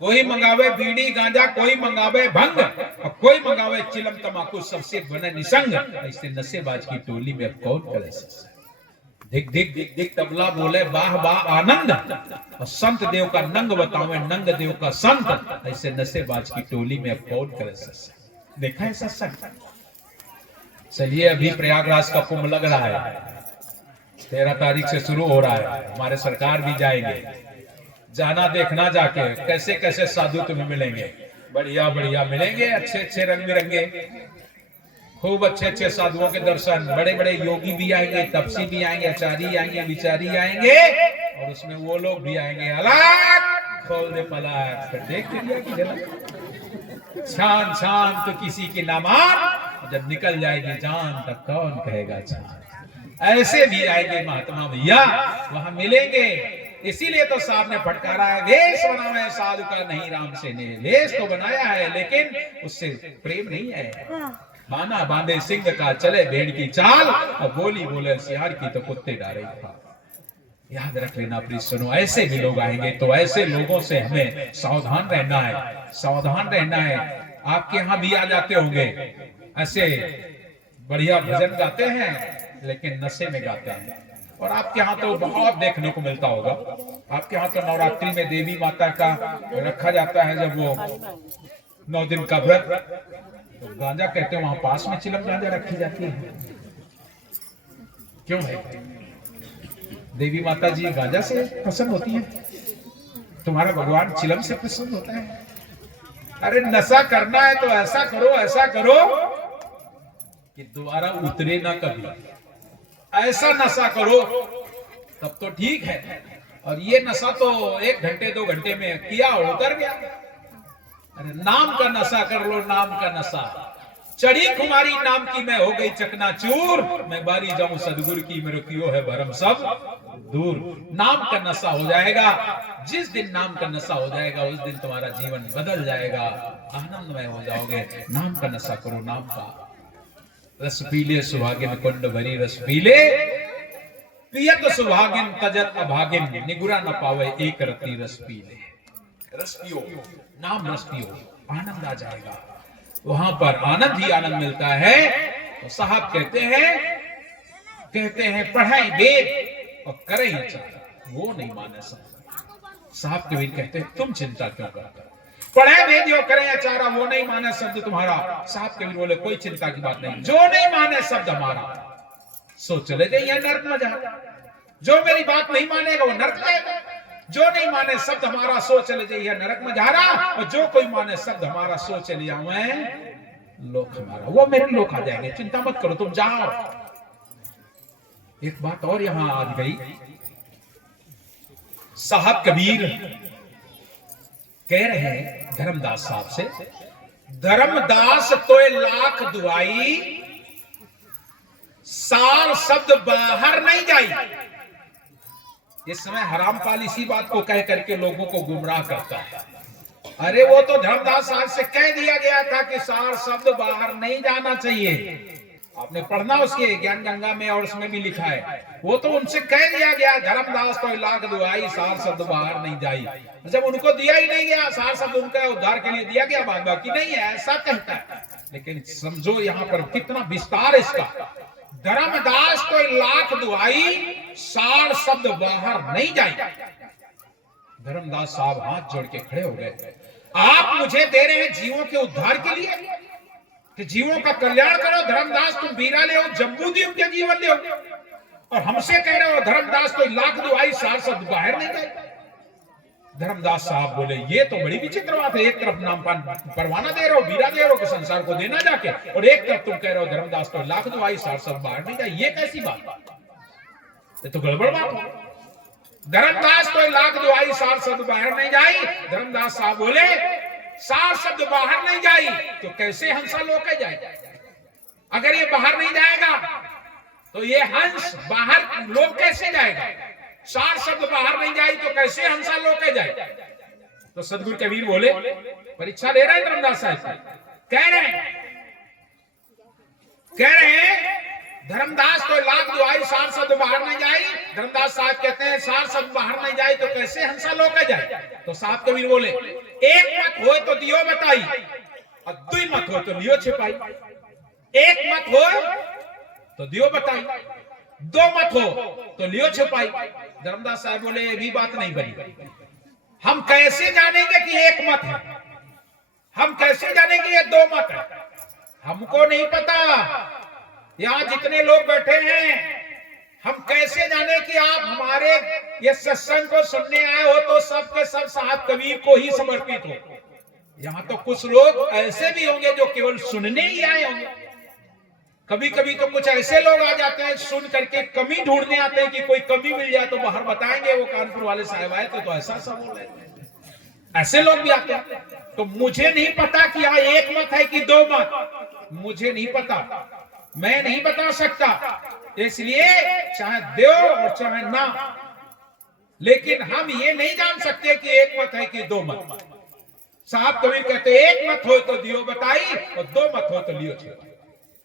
कोई मंगावे बीड़ी गांजा, कोई मंगावे भंग, और कोई मंगावे चिलम तमाकू, सबसे बने निसंग। ऐसे नशेबाज की टोली में अब कौन करे सत्संग? दिख दिख दिख दिख तबला बोले वाह वाह आनंद, और संत देव का नंग बतावे नंग देव का संत। ऐसे नशेबाज की टोली में अब कौन करे सत्संग? देखा है सत्संग? चलिए, अभी प्रयागराज का कुंभ लग रहा है, 13 तारीख से शुरू हो रहा है। हमारे सरकार भी जाएंगे, जाना देखना जाके कैसे कैसे साधु तुम्हें मिलेंगे। बढ़िया बढ़िया मिलेंगे, अच्छे अच्छे रंग बिरंगे, खूब अच्छे अच्छे साधुओं के दर्शन। बड़े बड़े योगी भी आएंगे, तपसी भी आएंगे, आचार्य आएंगे, विचारी आएंगे, और उसमें वो लोग भी आएंगे। अलग खोल दे पलक, फिर देख लिया कि जरा छान छान तो किसी की ना मान, जब निकल जाएगी जान तब कौन कहेगा छान। ऐसे भी आएंगे महात्मा भैया, वहां मिलेंगे। इसीलिए तो साहब ने फटकारा है, वेश बनावे साधु का नहीं राम से ने। वेश तो बनाया है लेकिन उससे प्रेम नहीं है। बाना बांधे सिंह का, चले भेड़ की चाल, और बोली बोले सियार की, तो कुत्ते डारे था। याद रख लेना प्लीज, सुनो, ऐसे भी लोग आएंगे, तो ऐसे लोगों से हमें सावधान रहना है, सावधान रहना है। आपके यहाँ भी आ जाते होंगे ऐसे, बढ़िया भजन गाते हैं लेकिन नशे में गाते हैं। और आपके यहाँ तो बहुत देखने को मिलता होगा। आपके यहाँ तो नवरात्रि में देवी माता का रखा जाता है, जब वो 9 दिन का व्रत, तो गांजा कहते हैं वहां पास में चिलम गांजा रखी जाती है। क्यों है? देवी माता जी गांजा से प्रसन्न होती है, तुम्हारा भगवान चिलम से प्रसन्न होता है। अरे नशा करना है तो ऐसा करो कि दोबारा उतरे ना कभी। ऐसा नशा करो तब तो ठीक है, और ये नशा तो 1 घंटे 2 घंटे में किया और उतर गया। अरे नाम का नशा कर लो, नाम का नशा। चढ़ी खुमारी नाम की मैं हो गई चकनाचूर, मैं बारी जाऊं सदगुरु की, मेरे कियो है भरम सब दूर। नाम का नशा हो जाएगा, जिस दिन नाम का नशा हो जाएगा उस दिन तुम्हारा जीवन बदल जाएगा, आनंदमय हो जाओगे। नाम का नशा करो, नाम का। रस पीले सुहागिन कुंड भरी रस पीले, पियत सुहागिन तजत अभागिन, निगुरा न पावे एक रति रस पीले। रस पियो, नाम रस पियो, आनंद आ जाएगा। वहां पर आनंद ही आनंद मिलता है। तो साहब कहते हैं पढ़ाई वेद और करें आचार, वो नहीं माने साहब कबीर कहते हैं तुम चिंता क्यों करते हो? पढ़े वेद और करें आचार, वो नहीं माने शब्द तुम्हारा। साहब कबीर बोले कोई चिंता की बात नहीं, जो नहीं माने शब्द हमारा सो चले जाइए नर्क में जाएगा। जो मेरी बात नहीं मानेगा वो नर्क जाएगा। जो नहीं माने शब्द हमारा सो चले जाइए नरक में जा रहा, और जो कोई माने शब्द हमारा सो चले जाऊं लोक हमारा, वो मेरे लोक आ जाएंगे। चिंता मत करो, तुम जाओ। एक बात और यहां आ गई, साहब कबीर कह रहे हैं धर्मदास साहब से, धर्मदास तोय लाख दुआई, सार शब्द बाहर नहीं जाई। इस समय हरामपाल इसी बात को कह करके लोगों को गुमराह करता है। अरे वो तो धर्मदास साहब से कह दिया गया था कि सार शब्द बाहर नहीं जाना चाहिए। आपने पढ़ना उसके ज्ञान गंगा में, और उसमें भी लिखा है। वो तो उनसे कह दिया गया, धर्मदास तो लाख दुआई सार शब्द बाहर नहीं जाई। जब उनको दिया ही नहीं गया, सार शब्द उनका उद्धार के लिए दिया गया, बात बाकी नहीं है, ऐसा कहता है। लेकिन समझो यहाँ पर कितना विस्तार इसका। धर्मदास तो लाख दुआई सार शब्द बाहर नहीं जाए। धर्मदास साहब हाथ जोड़ के खड़े हो गए। आप मुझे दे रहे हैं जीवों के उद्धार के लिए कि जीवों का कल्याण करो। धर्मदास तुम बीरा ले हो, जम्बूदीप के जीवन ले हो, और हमसे कह रहे हो धर्मदास तो लाख दुआई सार शब्द बाहर नहीं जाए। धर्मदास साहब बोले ये तो बड़ी विचित्र बात है। एक तरफ नाम परवाना दे रहे हो, बीरा दे रहे हो कि संसार को देना जाके, और एक तरफ तुम कह रहे हो धर्मदास तो लाख दुआई सार शब्द बाहर नहीं जाए। ये कैसी बात? ये तो गड़बड़ बात है। धर्मदास तो लाख दुआई सार शब्द बाहर नहीं जाई। धर्मदास साहब बोले सार शब्द बाहर नहीं जाई तो कैसे हंसा लोके जाए? अगर ये बाहर नहीं जाएगा तो ये हंस बाहर लोग कैसे जाएगा? सार शब्द बाहर नहीं जाई तो कैसे हंसा लोके जाए? तो सदगुरु कबीर बोले, परीक्षा ले रहे हैं धर्मदास साहब, कह रहे हैं धर्मदास तो लाख दुआई सार शब्द बाहर नहीं जाई। धर्मदास साहब कहते हैं सार शब्द बाहर नहीं जाए तो कैसे हंसा लोके जाए? तो साहब कबीर बोले, एक मत हो तो दियो बताई, और दुई मत हो तो लियो छिपाई। एक मत हो तो दियो बताई, दो मत हो तो लियो छिपाई। धर्मदास साहब बोले ये भी बात नहीं बनी। हम कैसे जानेंगे कि एक मत है? हम कैसे जानेंगे ये दो मत है? हमको नहीं पता। यहां जितने लोग बैठे हैं, हम कैसे जाने कि आप हमारे ये सत्संग को सुनने आए हो तो सब के सब साहब कबीर को ही समर्पित हो। यहाँ तो कुछ लोग ऐसे भी होंगे जो केवल सुनने ही आए होंगे। कभी कभी तो कुछ ऐसे लोग आ जाते हैं सुन करके कमी ढूंढने आते हैं कि कोई कमी मिल जाए तो बाहर बताएंगे वो कानपुर वाले साहब आए तो ऐसा सब बोल रहे हैं। ऐसे लोग भी आते हैं। तो मुझे नहीं पता कि यहाँ एक मत है कि दो मत, मुझे नहीं पता, मैं नहीं बता सकता। इसलिए चाहे दो और चाहे ना, लेकिन हम ये नहीं जान सकते कि एक मत है कि दो मत। साहब कबीर कहते एक मत हो तो दियो बताई, और दो मत हो तो लियो छिपाई।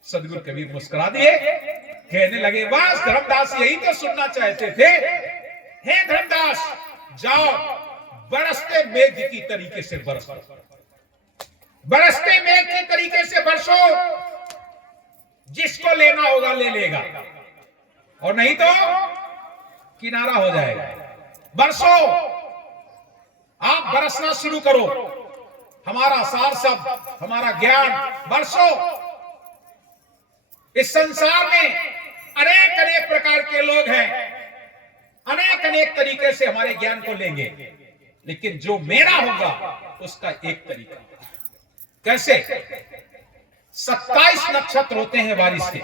सदगुरु कबीर मुस्कुरा दिए, कहने लगे बस धर्मदास यही तो सुनना चाहते थे। हे धर्मदास जाओ बरसते मेघ की तरीके से बरसो, बरसते मेघ की तरीके से बरसो। जिसको लेना होगा ले लेगा, और नहीं तो किनारा हो जाएगा। बरसो, आप बरसना शुरू करो। हमारा सार शब्द, हमारा ज्ञान बरसो। इस संसार में अनेक अनेक प्रकार के लोग हैं, अनेक अनेक तरीके से हमारे ज्ञान को लेंगे, लेकिन जो मेरा होगा उसका एक तरीका। कैसे? 27 नक्षत्र होते हैं बारिश के,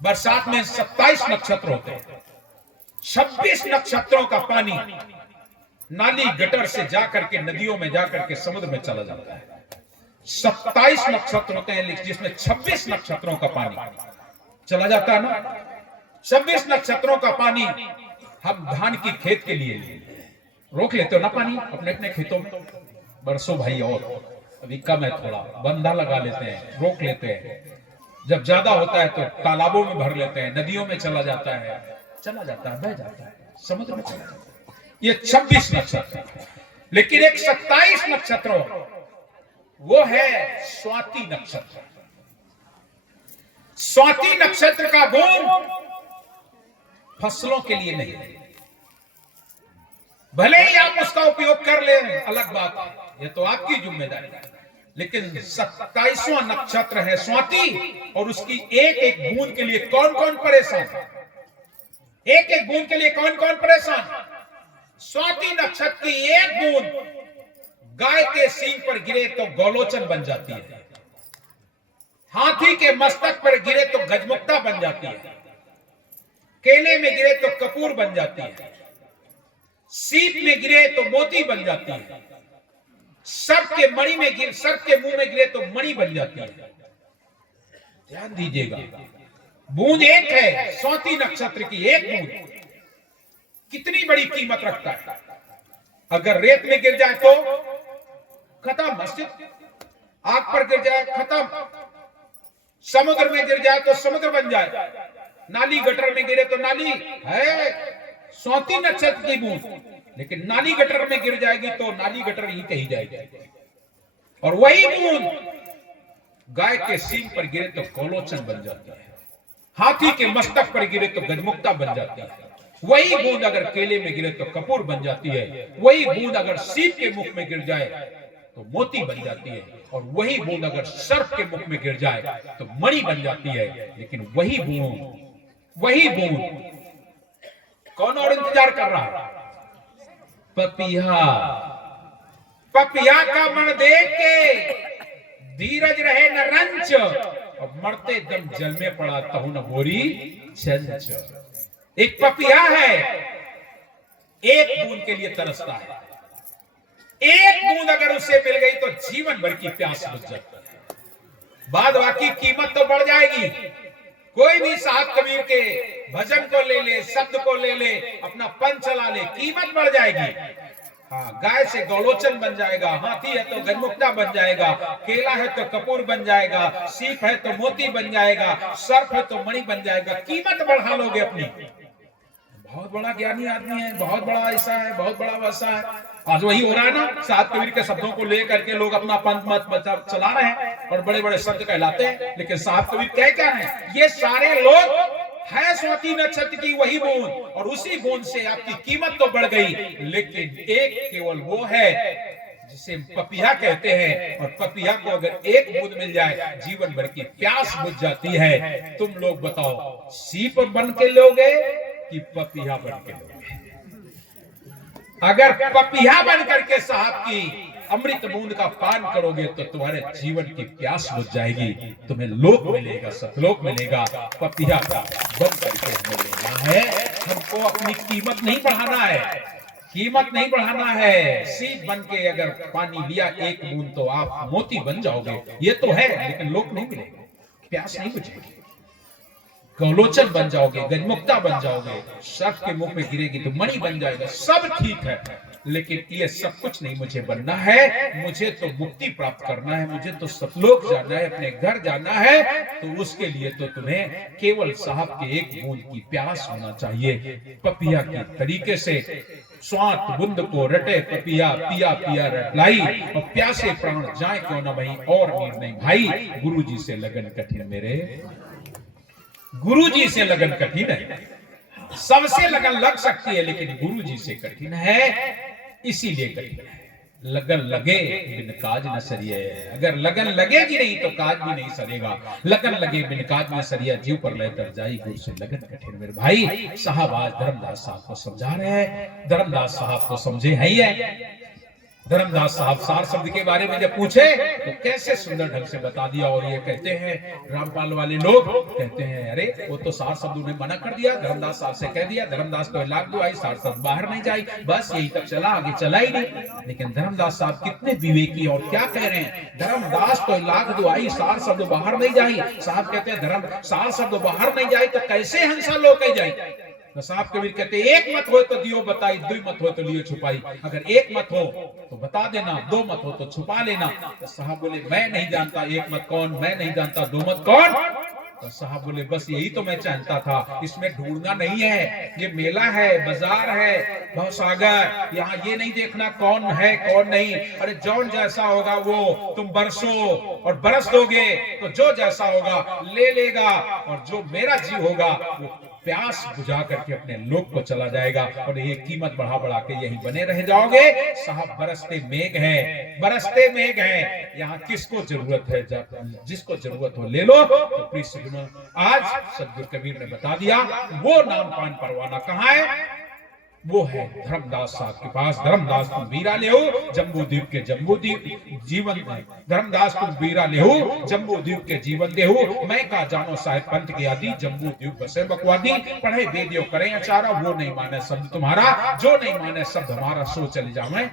बरसात में 27 नक्षत्र होते हैं। 26 नक्षत्रों का पानी नाली गटर से जाकर के नदियों में जाकर के समुद्र में चला जाता है। 27 नक्षत्र होते हैं जिसमें 26 नक्षत्रों का पानी चला जाता है ना। 26 नक्षत्रों का पानी हम धान की खेत के लिए रोक लेते हो ना, पानी अपने अपने खेतों में। बरसों भाई, और अभी कम है, थोड़ा बंधा लगा लेते हैं, रोक लेते हैं। जब ज्यादा होता है तो तालाबों में भर लेते हैं, नदियों में चला जाता है, बह जाता है, समुद्र में चला जाता है। ये 26 नक्षत्र। लेकिन एक 27 नक्षत्र वो है स्वाति नक्षत्र। स्वाति नक्षत्र का गुण फसलों के लिए नहीं, भले ही आप उसका उपयोग कर ले अलग बात है, ये तो आपकी जिम्मेदारी है। लेकिन 27वां नक्षत्र है स्वाति, और उसकी एक एक बूंद के लिए कौन कौन परेशान? एक एक बूंद के लिए कौन कौन परेशान? स्वाति नक्षत्र की एक बूंद गाय के सींग पर गिरे तो गोलोचन बन जाती है, हाथी के मस्तक पर गिरे तो गजमुक्ता बन जाती है, केले में गिरे तो कपूर बन जाती है, सीप में गिरे तो मोती बन जाती है, सर्प के मणि में गिरे, सर्प के मुंह में गिरे तो मणि बन जाती है। ध्यान दीजिएगा, बूंद एक है, स्वाति नक्षत्र की एक बूंद कितनी बड़ी कीमत रखता है। अगर रेत में गिर जाए तो खत्म। मस्जिद आग पर गिर जाए, खत्म। समुद्र में गिर जाए तो समुद्र बन जाए, नाली गटर में गिरे तो नाली है, 34 नक्षत्र की बूंद, लेकिन नाली गटर में गिर जाएगी तो नाली गटर ही कही जाएगी। और वही बूंद गाय के सींग पर गिरे तो गोलोचन बन जाती है, हाथी के मस्तक पर गिरे तो गजमुक्ता बन जाती है, वही बूंद अगर केले में गिरे तो कपूर बन जाती है, वही बूंद अगर सीप के मुख में गिर जाए तो मोती बन जाती है, और वही बूंद अगर सर्प के मुख में गिर जाए तो मणि बन जाती है। लेकिन वही बूंद कौन और इंतजार कर रहा है? पपिया। पपिया का मन देख के धीरज रहे न रंच, और मरते दम जल में पड़ा तहु न बोरी चंच। एक पपिया है, एक बूंद के लिए तरसता है, एक बूंद अगर उसे मिल गई तो जीवन भर की प्यास बुझ जाती है। बाद बाकी कीमत तो बढ़ जाएगी। कोई भी साहब कबीर के भजन को ले ले, शब्द को ले ले, अपना पन चला ले, कीमत बढ़ जाएगी। हाँ, गाय से गौलोचन बन जाएगा, हाथी है तो गजमुक्ता बन जाएगा, केला है तो कपूर बन जाएगा, सीप है तो मोती बन जाएगा, सर्प है तो मणि बन जाएगा। कीमत बढ़ा लोगे अपनी। बहुत बड़ा ज्ञानी आदमी है, बहुत बड़ा ऐसा है, बहुत बड़ा वैसा है। आज वही हो रहा है ना, सात कबीर के शब्दों को लेकर के लोग अपना पंथ मत चला रहे हैं और बड़े बड़े शब्द कहलाते हैं, लेकिन सात कबीर कह क्या रहे हैं? ये सारे लोग है 34 नक्षत्र की वही बूंद, और उसी बूंद से आपकी कीमत तो बढ़ गई, लेकिन एक केवल वो है जिसे पपिया कहते हैं, और पपिया को अगर एक बूंद मिल जाए जीवन भर की प्यास बुझ जाती है। तुम लोग बताओ, सीप बन के लोगे कि पपिया बन के लोगे? अगर पपिया बन करके साहब की अमृत बूंद का पान करोगे तो तुम्हारे जीवन की प्यास बुझ जाएगी, तुम्हें लोक मिलेगा, सतलोक मिलेगा। पपिया का बन करके हमें लेना है, हमको अपनी कीमत नहीं बढ़ाना है, कीमत नहीं बढ़ाना है। सीप बन के अगर पानी लिया एक बूंद तो आप मोती बन जाओगे, ये तो है, लेकिन लोक नहीं मिलेगा, प्यास नहीं बुझेगी। गौलोचन बन जाओगे, गजमुक्ता बन जाओगे, सर्प के मुख में गिरेगी तो मणि बन जाएगा, सब ठीक है, लेकिन ये सब कुछ नहीं मुझे बनना है। मुझे तो मुक्ति प्राप्त करना है, मुझे तो सतलोक जाना है, अपने घर जाना है। तो उसके लिए तो तुम्हें केवल साहब के एक बूंद की प्यास होना चाहिए। पपिया के तरीके से स्वात बुंद को रटे पपिया, पिया पिया रटलाई, और प्यासे प्राण जाए क्यों न वहीं, और नीर नहीं भाई। गुरु जी से लगन कठिन मेरे, गुरु जी से लगन कठिन है। सबसे लगन लग सकती है, लेकिन गुरु जी से कठिन है, इसीलिए कठिन है। लगन लगे बिन काज न सरिये, अगर लगन लगेगी नहीं तो काज भी नहीं सरेगा। लगन लगे बिन काज न सरिया, जीव पर लेकर जाई गुरु से लगन कठिन मेरे भाई। साहब आज धर्मदास साहब को समझा रहे हैं, धर्मदास साहब को समझे है ही है। धर्मदास साहब सार शब्द के बारे में जब पूछे तो कैसे सुंदर ढंग से बता दिया। और ये कहते हैं रामपाल वाले लोग कहते हैं, अरे वो तो सार शब्द उन्हें मना कर दिया, धर्मदास साहब से कह दिया, धर्मदास तो लाख दो आई, सार शब्द बाहर नहीं जाई, बस यही तक चला, आगे चला ही नहीं। लेकिन धर्मदास साहब कितने विवेकी और क्या कह रहे हैं, धर्मदास तो लाख दो आई, सार शब्द बाहर नहीं जाई। साहब कहते हैं धर्म सार शब्द बाहर नहीं जाए तो कैसे हंसा लोग कह जाए। तो साहब कबीर कहते एक मत हो तो दियो बताई, दुई मत हो तो लियो छुपाई। अगर एक मत हो तो बता देना, दो मत हो तो छुपा लेना। तो साहब बोले मैं नहीं जानता एक मत कौन, मैं नहीं जानता दो मत कौन। तो साहब बोले बस यही तो मैं चाहता था, इसमें ढूंढना नहीं है, ये मेला है, बाजार है, भवसागर, यहाँ ये नहीं देखना कौन है कौन नहीं। अरे जौन जैसा होगा वो तुम बरसो और बरस दोगे, तो जो जैसा होगा ले लेगा, और जो मेरा जीव होगा वो प्यास बुझा करके अपने लोक को चला जाएगा। और ये कीमत बढ़ा बढ़ा के यही बने रह जाओगे। साहब बरसते मेघ है, बरसते मेघ है, यहाँ किसको जरूरत है, जिसको जरूरत हो ले लो। तो प्रिय सज्जनों, आज सदगुरु कबीर ने बता दिया वो नाम पान परवाना कहाँ है, वो है धर्मदास साहब के पास। धर्मदास तुम बीरा ले हो जम्बू द्वीप के जम्बू द्वीप जीवन, धर्मदास तुम बीरा ले हो जम्बू द्वीप के जीवन दे हो। मैं का जानो साहेब पंथ की आदि, जम्बू द्वीप बसे बकवादी, पढ़े वेदियों करें अचारा, वो नहीं माने शब्द तुम्हारा, जो नहीं माने शब्द हमारा, सो चले जावे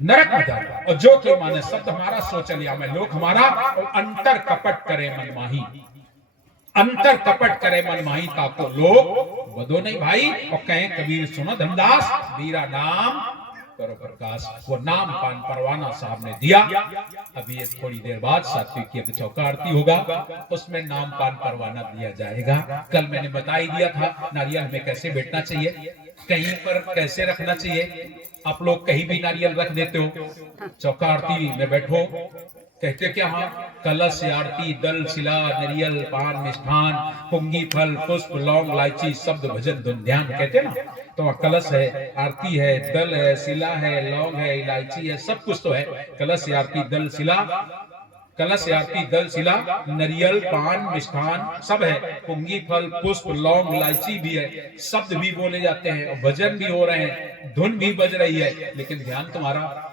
नरक में जाएगा। और जो कोई माने शब्द हमारा, सो चले जावे लोक हमारा। और अंतर कपट करे मनमाही, अंतर कपट करे मनमाही का को लोग बदो नहीं भाई। और कहें कबीर सुनो धर्मदास बीरा नाम करो प्रकाश। वो नाम पान परवाना साहब ने दिया। अभी ये थोड़ी देर बाद सात्विक यज्ञ चौका आरती होगा, उसमें नाम पान परवाना दिया जाएगा। कल मैंने बता ही दिया था नारियल में कैसे बैठना चाहिए, कहीं पर कैसे रखना चाहिए। आप लोग कहीं भी नारियल रख देते हो, चौका आरती में बैठो, कहते क्या हाँ, कलश आरती दल शिला नारियल पान मिष्ठान पुंगी फल पुष्प लौंग इलायची शब्द भजन धुन ध्यान कहते ना। तो कलश है, आरती है, दल है, शिला है, लौंग है, इलायची है, सब कुछ तो है। कलश आरती दल शिला, कलश आरती दल शिला नारियल पान मिष्ठान सब है, पुंगी फल पुष्प लौंग इलायची भी है, शब्द भी बोले जाते हैं और भजन भी हो रहे हैं, धुन भी बज रही है। लेकिन ध्यान तुम्हारा,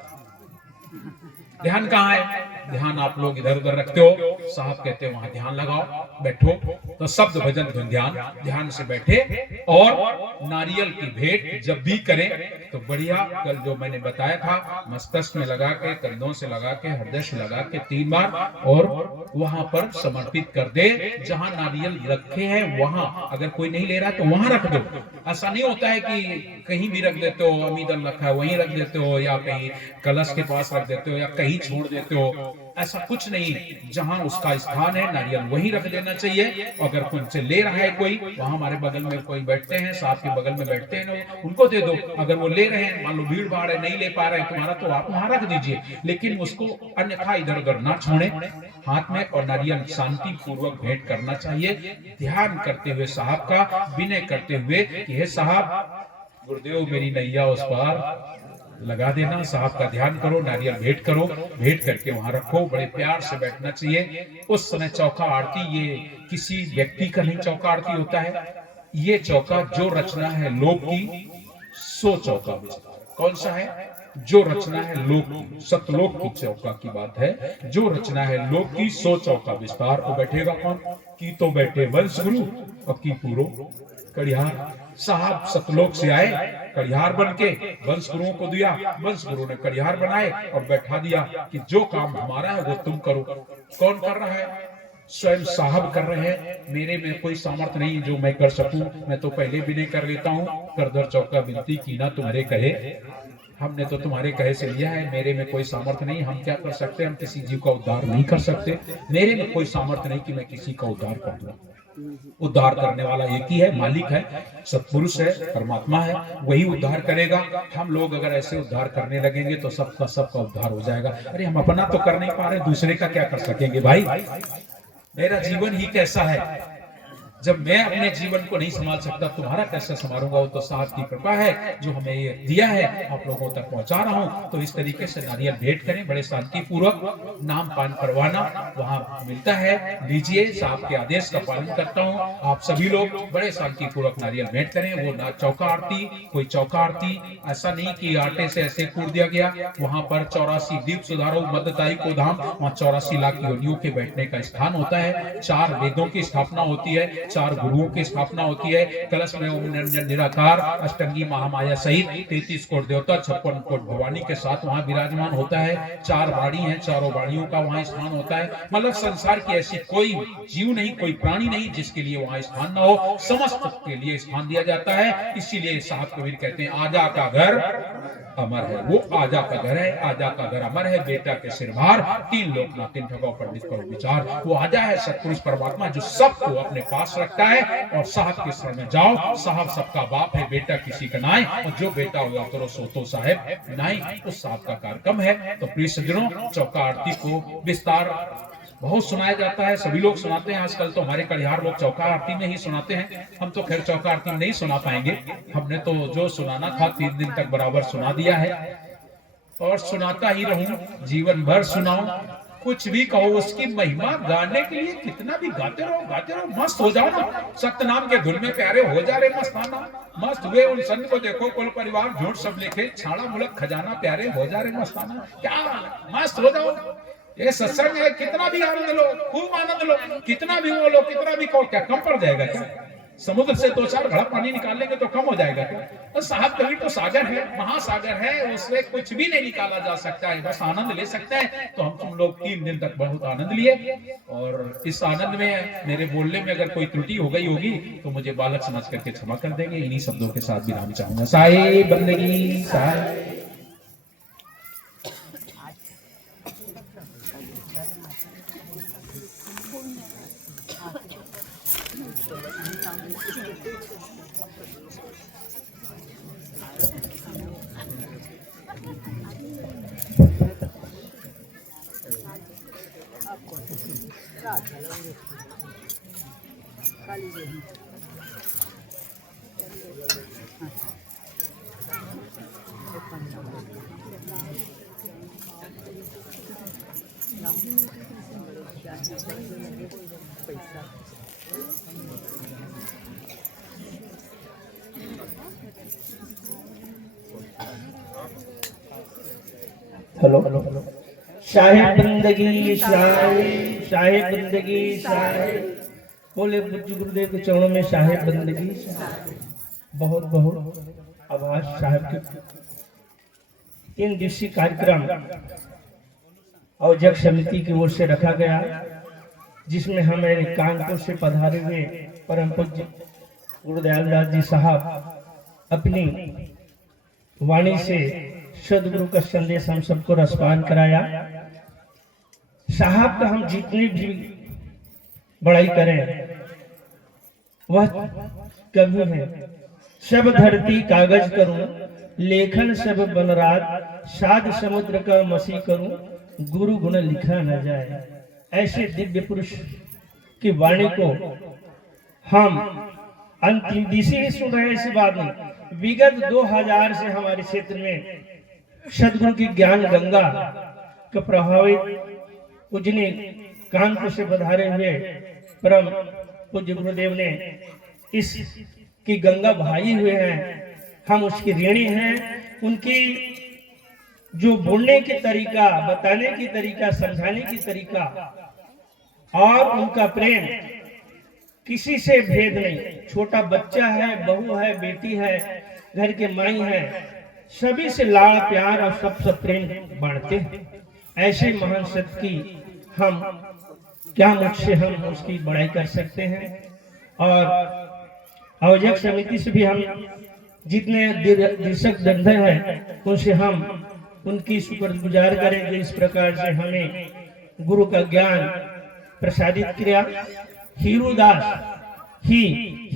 ध्यान कहाँ है? ध्यान आप लोग इधर उधर रखते हो। साहब कहते हैं वहां ध्यान लगाओ, बैठो। तो शब्द भजन धुन ध्यान, ध्यान से बैठे और नारियल की भेंट जब भी करें तो बढ़िया, कल जो मैंने बताया था, मस्तिष्क में लगा के, कंधों से लगा के, हृदय से लगा के 3 बार और वहां पर समर्पित कर दे। जहां नारियल रखे हैं वहां, अगर कोई नहीं ले रहा तो वहां रख दो। ऐसा नहीं होता है कि कहीं भी रख देते हो, अमीदल रखा है वहीं रख देते हो, या कहीं कलश के पास रख देते हो, या कहीं छोड़ देते हो। ऐसा कुछ नहीं, जहां उसका स्थान है नारियल वहीं रख देना चाहिए। अगर उनसे ले रहा है कोई, वहां हमारे बगल में कोई बैठते हैं, साहब के बगल में बैठते हैं ना, उनको दे दो। अगर वो ले रहे हैं, मान लो भीड़ भाड़ है, नहीं ले पा रहे हैं तुम्हारा, तो आप वहां रख दीजिए, लेकिन उसको अन्यथा इधर उधर ना छोड़े हाथ में। और नारियल शांति पूर्वक भेंट करना चाहिए, ध्यान करते हुए साहब का, विनय करते हुए कि हे साहब गुरुदेव मेरी नैया उस पार लगा देना। साहब का ध्यान करो, नारियल भेंट करो, भेंट करके वहां रखो। बड़े प्यार से बैठना चाहिए। उस समय चौका आरती ये किसी व्यक्ति का नहीं चौका आरती होता है, ये चौका जो रचना है लोक की, सो चौका कौन सा है? जो रचना है लोक की, सतलोक की चौका की बात है। जो रचना है लोक की, सो चौका विस्तार। को बैठेगा कौन? की तो बैठे वंश गुरु और की पूरो कड़िहार। साहब सतलोक से आए, कड़िहार बन के वंश गुरुओं को दिया, वंश गुरु ने कड़िहार बनाए और बैठा दिया कि जो काम हमारा है वो तुम करो। कौन कर रहा है? स्वयं साहब कर रहे हैं। मेरे में कोई सामर्थ्य नहीं जो मैं कर सकूं, मैं तो पहले भी नहीं कर लेता हूं। करदर चौका विनती की ना तुम्हारे कहे, हमने तो तुम्हारे कहे से लिया है। मेरे में कोई सामर्थ्य नहीं, हम क्या कर सकते? हम किसी जीव का उद्धार नहीं कर सकते। मेरे में कोई सामर्थ्य नहीं कि मैं किसी का उद्धार कर दूं। उद्धार करने वाला एक ही है, मालिक है, सत्पुरुष है, परमात्मा है, वही उद्धार करेगा। हम लोग अगर ऐसे उद्धार करने लगेंगे तो सबका उद्धार हो जाएगा। अरे हम अपना तो कर नहीं पा रहे, दूसरे का क्या कर सकेंगे भाई? मेरा जीवन ही कैसा है, जब मैं अपने जीवन को नहीं संभाल सकता, तुम्हारा कैसे संभालूंगा? वो तो साहब की कृपा है जो हमें ये दिया है, आप लोगों तक पहुंचा रहा हूं। तो इस तरीके से नारियल भेंट करें, बड़े शांति पूर्वक। नाम पान परवाना वहां मिलता है, लीजिए। साहब के आदेश का पालन करता हूं। आप सभी लोग बड़े शांति पूर्वक नारियल भेंट करें। वो चौका आरती, कोई चौका आरती ऐसा नहीं कि आटे से ऐसे कूट दिया गया। वहां पर 84 दीप सुधारो मदताई को धाम, वहां 84 लाख योनियों के बैठने का स्थान होता है। 4 वेदों की स्थापना होती है, 4 गुरुओं की स्थापना होती है। कलश में ओम निरंजन निराकार अष्टंगी महामाया सहित 33 कोट देवता 56 कोट भवानी के साथ वहां विराजमान होता है। 4 वाणी हैं, चारों वाणियों का वहां स्थान होता है। मतलब संसार की ऐसी कोई जीव नहीं, कोई प्राणी नहीं जिसके लिए वहां स्थान न हो, समस्त के लिए स्थान दिया जाता है। इसीलिए साहब कबीर कहते हैं आजा का घर अमर है। वो आजा का घर है, आजा का घर अमर है। बेटा के सिर भार, 3 लोक ना 3 ठगो पंडित करो विचार। वो आजा है सतपुरुष परमात्मा जो सबको अपने पास रखता है। और साहब के शरण में जाओ, साहब सबका बाप है, बेटा किसी का नाई, और जो बेटा हुआ करो सो तो साहेब नाई। उस साहब का कार्यक्रम है। तो प्रिय सज्जनों, चौका आरती को विस्तार बहुत सुनाया जाता है, सभी लोग सुनाते हैं। आजकल तो हमारे कड़िहार लोग चौका आरती में ही सुनाते हैं। हम तो खैर चौका आरती में नहीं सुना पाएंगे। हमने तो जो सुनाना था 3 दिन तक बराबर सुना दिया है और सुनाता ही रहूं, जीवन भर सुनाऊं। कुछ भी कहो, उसकी महिमा गाने के लिए कितना भी गाते रहो, मस्त हो जाओ ना। सत्यनाम के धुन में प्यारे हो जा रहे मस्ताना, मस्त हुए। उन संत को देखो, कुल परिवार झूठ सब लिखे, छाड़ा मुलक खजाना, प्यारे हो जा रहे मस्ताना। क्या मस्त हो जाओ। ये सत्संग है, कितना भी आनंद लो, खूब आनंद लो, कितना भी बोलो, कितना भी कहो, क्या कम पड़ जाएगा? क्या समुद्र से 2-4 घड़ा पानी निकाल लेंगे तो कम हो जाएगा? तो साहब कबीर तो सागर है, महासागर है, उससे कुछ भी नहीं निकाला जा सकता है, बस आनंद ले सकते हैं। तो हम तुम लोग 3 दिन तक बहुत आनंद लिए। और इस आनंद में मेरे बोलने में अगर कोई त्रुटि हो गई होगी तो मुझे बालक समझ करके क्षमा कर देंगे। इन्हीं शब्दों के साथ विराम चाहूंगा। साहिब बंदगी साहिब। हेलो साहिब बंदगी साहिब बंदगी साहिब बोले पूज्य गुरुदेव के चरणों में साहिब बंदगी बहुत बहुत आभार साहिब के 3 दिवसीय कार्यक्रम अवजक समिति की ओर से रखा गया, जिसमें हमारे कानपुर से पधारे हुए परम पूज्य गुरुदयाल दास जी साहब अपनी वाणी से सदगुरु का संदेश हम सबको रसपान कराया। साहब का हम जितनी भी बड़ाई करें वह कमी है। सब धरती कागज करूं, लेखन सब बनरात, साध समुद्र का मसी करूं, गुरु गुण लिखा न जाए। ऐसे दिव्य पुरुष की वाणी को हम अंतिम दिशा ही सुन रहे हैं। ऐसी बात नहीं, विगत 2000 से हमारे क्षेत्र में सदगुरु की ज्ञान गंगा का प्रभावित पूजनी कानपुर से पधारे हुए परम पूज्य गुरुदेव ने इस की गंगा बहाई हुए हैं। हम उसकी ऋणी हैं। उनकी जो बोलने की तरीका, बताने की तरीका, समझाने की तरीका और उनका प्रेम किसी से भेद नहीं। छोटा बच्चा है, बहू है, बेटी है, घर के माई है, सभी से लाड़ प्यार और सब प्रेम बांटते हैं। ऐसे महान सत की हम क्या मुझसे हम उसकी बड़ाई कर सकते हैं। और अवजक समिति से भी हम जितने दर्शक बंधु हैं उनसे हम उनकी शुक्रगुजार करें जो इस प्रकार से हमें गुरु का ज्ञान प्रसादित किया। हीरोदास ही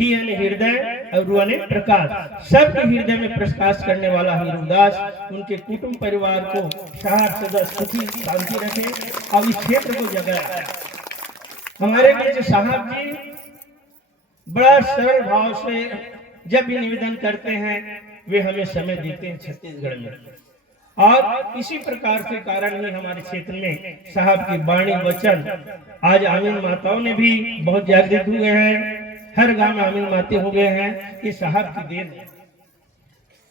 यानी हृदय और यानी प्रकाश, सबके हृदय में प्रकाश करने वाला हीरोदास उनके कुटुंब परिवार को शहर सदा सुखी शांति रखे और इस क्षेत्र को जगाए। हमारे बीच साहब जी बड़ा सरल भाव से जब भी निवेदन करते हैं वे हमें समय देते हैं छत्तीसगढ़ में, और इसी प्रकार के कारण ही हमारे क्षेत्र में साहब की वाणी वचन आज आमीन माताओं ने भी बहुत जागृत हुए हैं। हर गांव में आमीन माते हो गए हैं। ये साहब की देन है,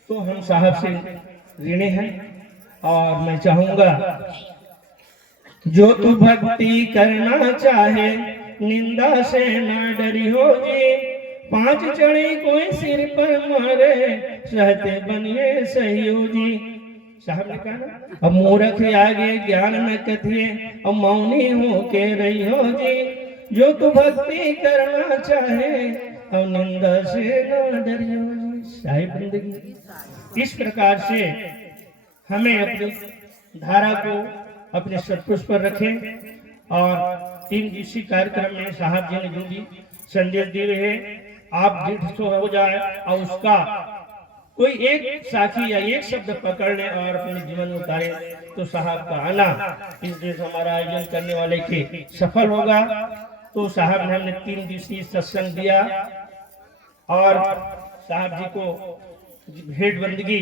तो हम साहब से ऋणी हैं। और मैं चाहूंगा जो तू भक्ति करना चाहे निंदा से न डरी हो जी, 5 चढ़ी कोई सिर पर मारे सहते बनिए सहयोगी। साहब ने कहा ना, अब मूर्ख आगे ज्ञान न कथिए और मौनी हो के रही हो जी, जो तू भक्ति करना चाहे और निंदा से न डरियो जी। साहिब बंदगी इस प्रकार से हमें अपनी धारा को अपने सत्पुरुष पर रखें। और 3 दिवसीय कार्यक्रम में साहब जी ने जो भी संदेश दिए हैं आप 150 हो जाए और उसका कोई एक साखी या एक शब्द पकड़ ले और अपने जीवन में उतारे तो साहब का आना इस देश हमारा आयोजन करने वाले के सफल होगा। तो साहब ने हमने 3 दिवसीय सत्संग दिया और साहब जी को भेंट बंदगी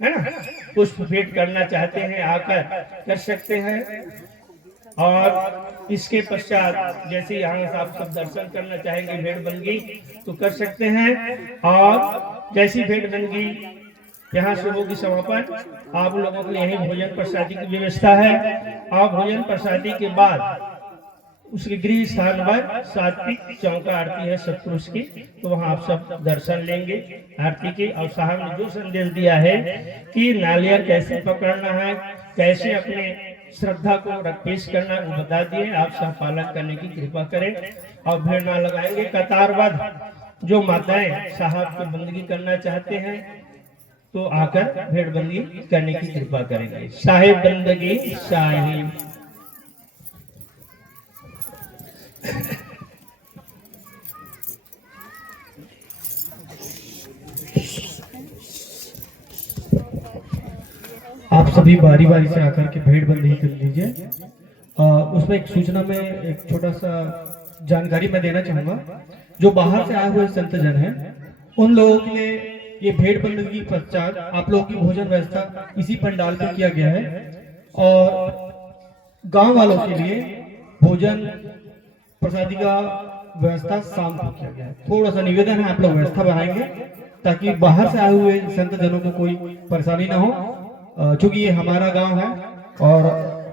है ना, पुष्प भेंट करना चाहते हैं आकर कर सकते हैं। और इसके पश्चात जैसे यहाँ से आप सब दर्शन करना चाहेंगे भेंट बंदगी तो कर सकते हैं। और जैसी भेंट बंदगी यहाँ से होगी समापन, आप लोगों के लिए यही भोजन प्रसादी की व्यवस्था है। और भोजन प्रसादी के बाद उसके गृह स्थान पर सात्विक चौका आरती है सतपुरुष की, तो वहाँ आप सब दर्शन लेंगे आरती की। और साहब ने जो संदेश दिया है कि नालियर कैसे पकड़ना है, कैसे अपने श्रद्धा को पेश करना है, वो बता दिए। आप सब पालन करने की कृपा करें और भीड़ ना लगाएंगे। कतारबद्ध जो माताएं साहब की बंदगी करना चाहते हैं तो आकर भेंट बंदगी करने की कृपा करेंगे। साहिब बंदगी साहिब। सभी बारी बारी से आकर के भेड़ बंदी कर लीजिए। उसमें एक सूचना में एक छोटा सा जानकारी मैं देना चाहूंगा। जो बाहर से आए हुए संत जन हैं उन लोगों के लिए ये भेड़ बंदगी पश्चात आप लोगों की भोजन व्यवस्था इसी पंडाल पे किया गया है और गांव वालों के लिए भोजन प्रसादी का व्यवस्था शाम को किया गया है। थोड़ा सा निवेदन है, आप लोग व्यवस्था बनाएंगे ताकि बाहर से आए हुए संत जनों को कोई परेशानी ना हो। चूंकि ये हमारा गांव है और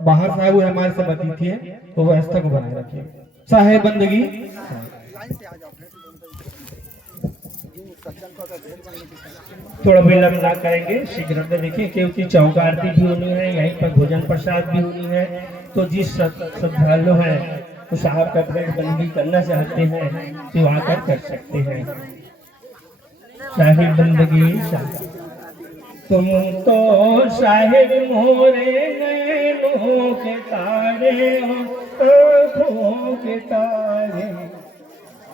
बाहर से आए हुए हमारे सब अतिथि है, तो व्यवस्था को बनाए रखिए। साहेब बंदगी थोड़ा विलंब ना करेंगे, शीघ्र में देखिए क्योंकि चौका आरती भी होनी है, यहीं पर भोजन प्रसाद भी होनी है। तो जिस श्रद्धालु है तो साहब का भेड़ बंदी करना चाहते हैं तो आकर कर सकते हैं। साहिब बंदगी तुम तो साहिब मोरे नैनों के तारे आँखों के तारे